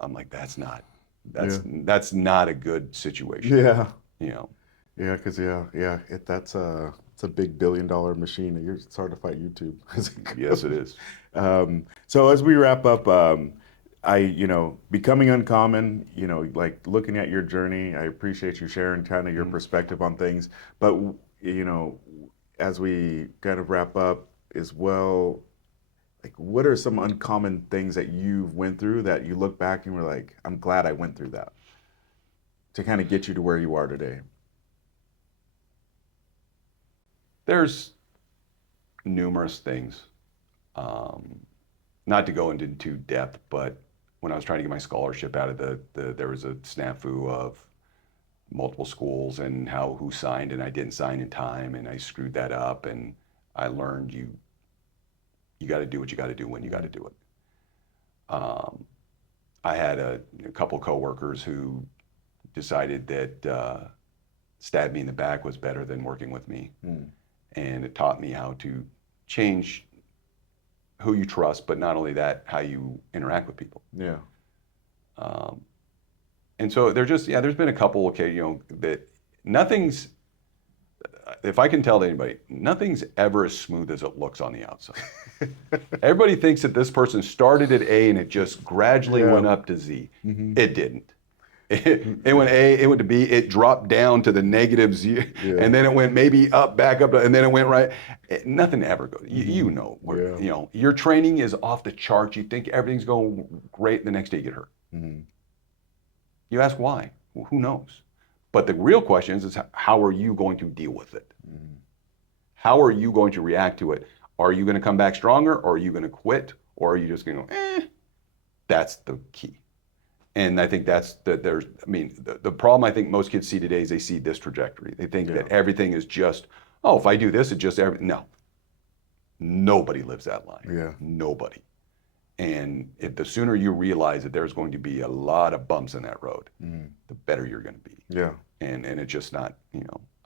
I'm like, that's not a good situation. Yeah. Yeah, because that's it's a big $billion machine. It's hard to fight YouTube. Yes, it is. So as we wrap up, becoming uncommon, like looking at your journey, I appreciate you sharing kind of your perspective on things. But, as we kind of wrap up as well, like, what are some uncommon things that you've went through that you look back and were like, I'm glad I went through that, to kind of get you to where you are today? There's numerous things. Not to go into too depth, but when I was trying to get my scholarship out of there was a snafu of multiple schools and who signed, and I didn't sign in time, and I screwed that up, and I learned you got to do what you got to do when you got to do it. I had a couple coworkers who decided that stab me in the back was better than working with me. and it taught me how to change who you trust, but not only that, how you interact with people. Yeah. And so there's been a couple, that nothing's, if I can tell to anybody, nothing's ever as smooth as it looks on the outside. Everybody thinks that this person started at A and it just gradually went up to Z. It didn't. It went A, it went to B, it dropped down to the negative Z, and then it went maybe up, back up, and then it went right. Nothing ever goes. You know, your training is off the charts. You think everything's going great, and the next day you get hurt. You ask why? Well, who knows? But the real question is how are you going to deal with it? How are you going to react to it? Are you going to come back stronger, or are you going to quit, or are you just going to go, That's the key. And I think the problem I think most kids see today is they see this trajectory. They think that everything is just, if I do this, it's just everything. No. Nobody lives that life. Yeah. Nobody. And the sooner you realize that there's going to be a lot of bumps in that road, the better you're going to be. Yeah. And it's just not,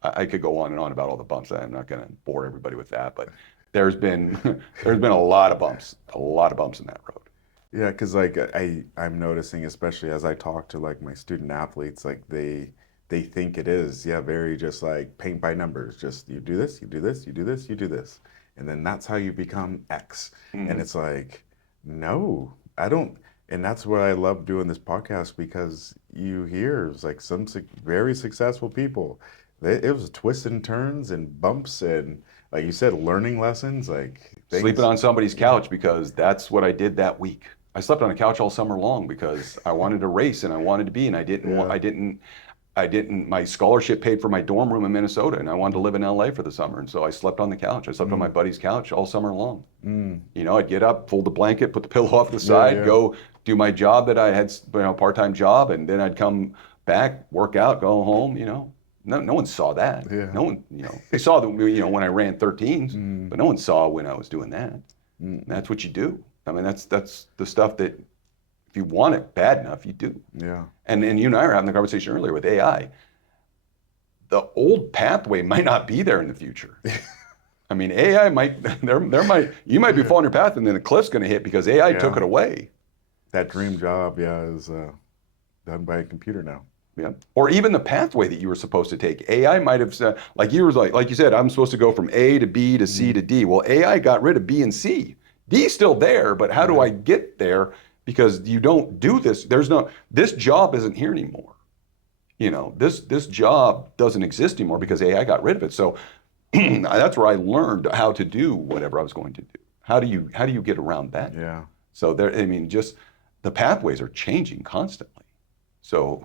I could go on and on about all the bumps. I'm not going to bore everybody with that, but there's been a lot of bumps in that road. Yeah, because like I'm noticing, especially as I talk to like my student athletes, like they think it is, very just like paint by numbers. Just you do this, you do this, you do this, you do this, and then that's how you become X. And it's like, no, I don't. And that's what I love doing this podcast, because you hear it's like some very successful people. It was twists and turns and bumps and, like you said, learning lessons, like things. Sleeping on somebody's couch, because that's what I did that week. I slept on a couch all summer long because I wanted to race and I wanted to be, and I didn't. My scholarship paid for my dorm room in Minnesota, and I wanted to live in LA for the summer, and so I slept on the couch. I slept on my buddy's couch all summer long. I'd get up, fold the blanket, put the pillow off the side, go do my job that I had, part-time job, and then I'd come back, work out, go home. No one saw that. Yeah. No one, they saw that, when I ran 13s, but no one saw when I was doing that. That's what you do. I mean, that's the stuff that if you want it bad enough, you do. Yeah. And you and I were having the conversation earlier with AI. The old pathway might not be there in the future. I mean, AI you might be following your path, and then the cliff's going to hit because AI took it away. That dream job, is done by a computer now. Yeah. Or even the pathway that you were supposed to take. AI might have said, like you said, I'm supposed to go from A to B to C to D. Well, AI got rid of B and C. D's still there, but how do I get there? Because you don't do this. This job isn't here anymore. This job doesn't exist anymore because AI got rid of it. So that's where I learned how to do whatever I was going to do. How do you get around that? Yeah. So just the pathways are changing constantly. So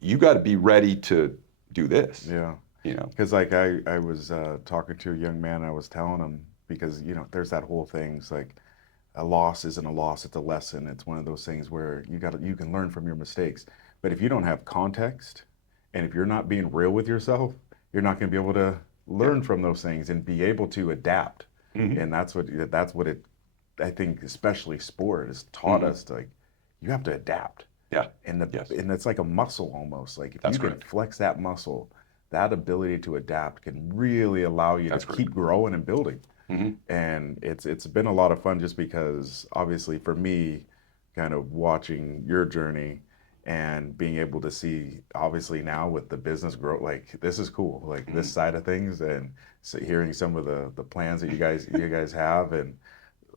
you got to be ready to do this. Yeah. Because like I was talking to a young man, I was telling him, because there's that whole thing. It's like a loss isn't a loss, it's a lesson. It's one of those things where you can learn from your mistakes. But if you don't have context, and if you're not being real with yourself, you're not going to be able to learn from those things and be able to adapt. And that's what it, I think, especially sport has taught us, to, like, you have to adapt. Yeah. And it's like a muscle almost. Like if That's you can flex that muscle, that ability to adapt can really allow you to keep growing and building. And it's been a lot of fun, just because obviously for me, kind of watching your journey and being able to see, obviously now with the business growth, like this is cool, like this side of things, and so hearing some of the plans that you guys have, and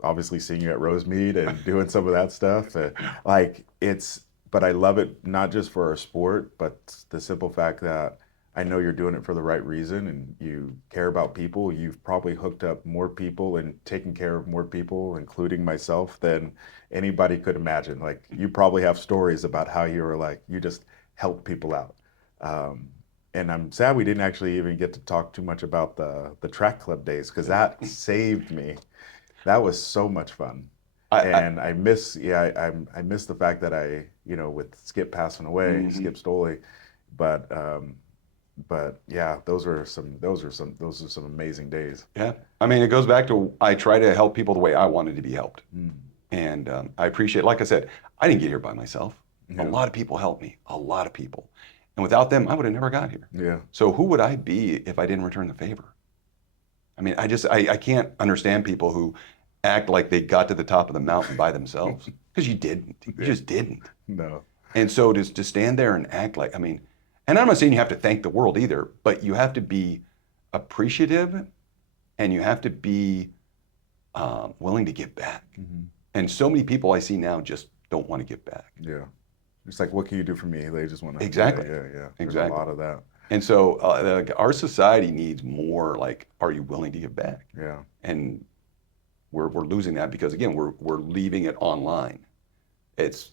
obviously seeing you at Rosemead and doing some of that stuff, but I love it, not just for our sport, but the simple fact that I know you're doing it for the right reason, and you care about people. You've probably hooked up more people and taken care of more people, including myself, than anybody could imagine. Like, you probably have stories about how you just helped people out. And I'm sad we didn't actually even get to talk too much about the track club days, because that saved me. That was so much fun. I miss the fact that with Skip passing away, Skip Stoley, but yeah, those are some amazing days. Yeah, I mean, it goes back to, I try to help people the way I wanted to be helped. And I appreciate, like I said, I didn't get here by myself. A lot of people helped me, a lot of people. And without them, I would have never got here. Yeah. So who would I be if I didn't return the favor? I mean, I can't understand people who act like they got to the top of the mountain by themselves because you didn't. You just didn't. No. And so to stand there and act like, I mean, and I'm not saying you have to thank the world either, but you have to be appreciative and you have to be willing to give back. And so many people I see now just don't want to give back. Yeah. It's like, what can you do for me? They just want to. Exactly. Yeah. There's Exactly. a lot of that. And so like our society needs more like, are you willing to give back? Yeah. And we're losing that because again, we're leaving it online. It's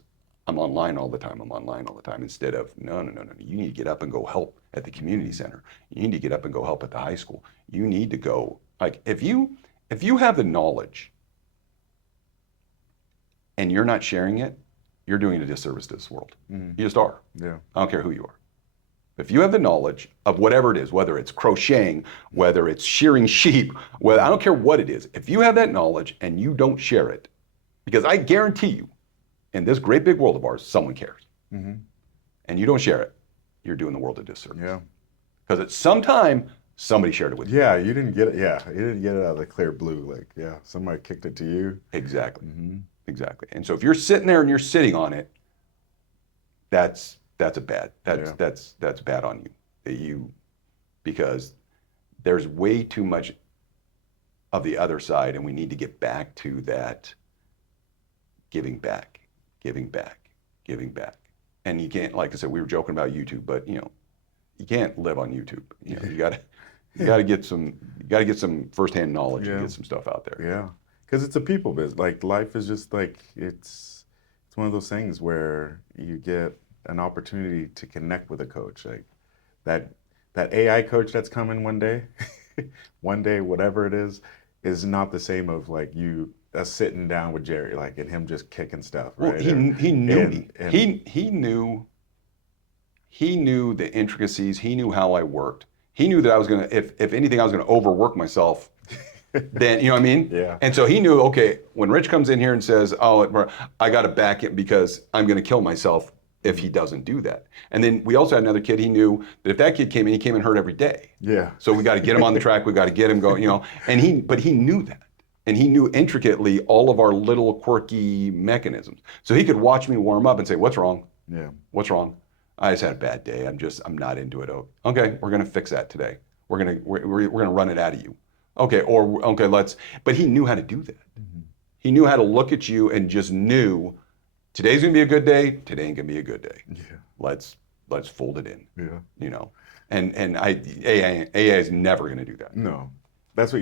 I'm online all the time. I'm online all the time. Instead of no. You need to get up and go help at the community center. You need to get up and go help at the high school. You need to go like if you have the knowledge and you're not sharing it, you're doing a disservice to this world. You just are. Yeah. I don't care who you are. If you have the knowledge of whatever it is, whether it's crocheting, whether it's shearing sheep, I don't care what it is. If you have that knowledge and you don't share it, because I guarantee you, in this great big world of ours, someone cares. And you don't share it, you're doing the world a disservice. Yeah. Because at some time, somebody shared it with you. Yeah, you didn't get it. Yeah, you didn't get it out of the clear blue. Like, yeah, somebody kicked it to you. Exactly. Exactly. And so if you're sitting there and you're sitting on it, that's bad on you. Because there's way too much of the other side, and we need to get back to that giving back. And you can't, like I said, we were joking about YouTube, but you can't live on YouTube. You gotta get some firsthand knowledge and get some stuff out there. Yeah, because it's a people business. Like life is just like it's one of those things where you get an opportunity to connect with a coach, like that AI coach that's coming one day, whatever it is not the same of like you sitting down with Jerry, like and him just kicking stuff. Right? Well, he knew me. He knew the intricacies. He knew how I worked. He knew that I was gonna, if anything, I was gonna overwork myself. Then you know what I mean? Yeah. And so he knew, okay, when Rich comes in here and says, "Oh, I got to back it because I'm gonna kill myself if he doesn't do that." And then we also had another kid. He knew that if that kid came in, he came and hurt every day. Yeah. So we got to get him on the track. We got to get him going. But he knew that. And he knew intricately all of our little quirky mechanisms. So he could watch me warm up and say, "What's wrong? Yeah. What's wrong? I just had a bad day. I'm not into it." Oh, okay, we're gonna fix that today. We're gonna run it out of you. Okay, but he knew how to do that. He knew how to look at you and just knew today's gonna be a good day. Today ain't gonna be a good day. Yeah. Let's fold it in. Yeah. And AA is never gonna do that. No. That's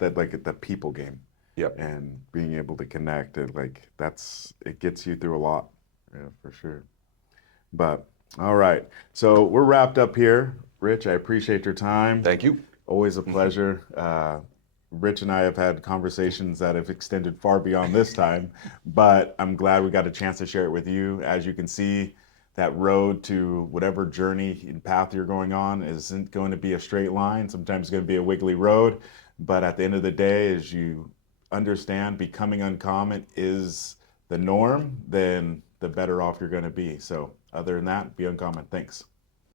like the people game. Yep. And being able to connect, it gets you through a lot. Yeah, for sure. But all right. So we're wrapped up here. Rich, I appreciate your time. Thank you. Always a pleasure. Rich and I have had conversations that have extended far beyond this time, but I'm glad we got a chance to share it with you. As you can see, that road to whatever journey and path you're going on isn't going to be a straight line. Sometimes it's going to be a wiggly road. But at the end of the day, as you understand becoming uncommon is the norm, then the better off you're going to be. So other than that, be uncommon. Thanks.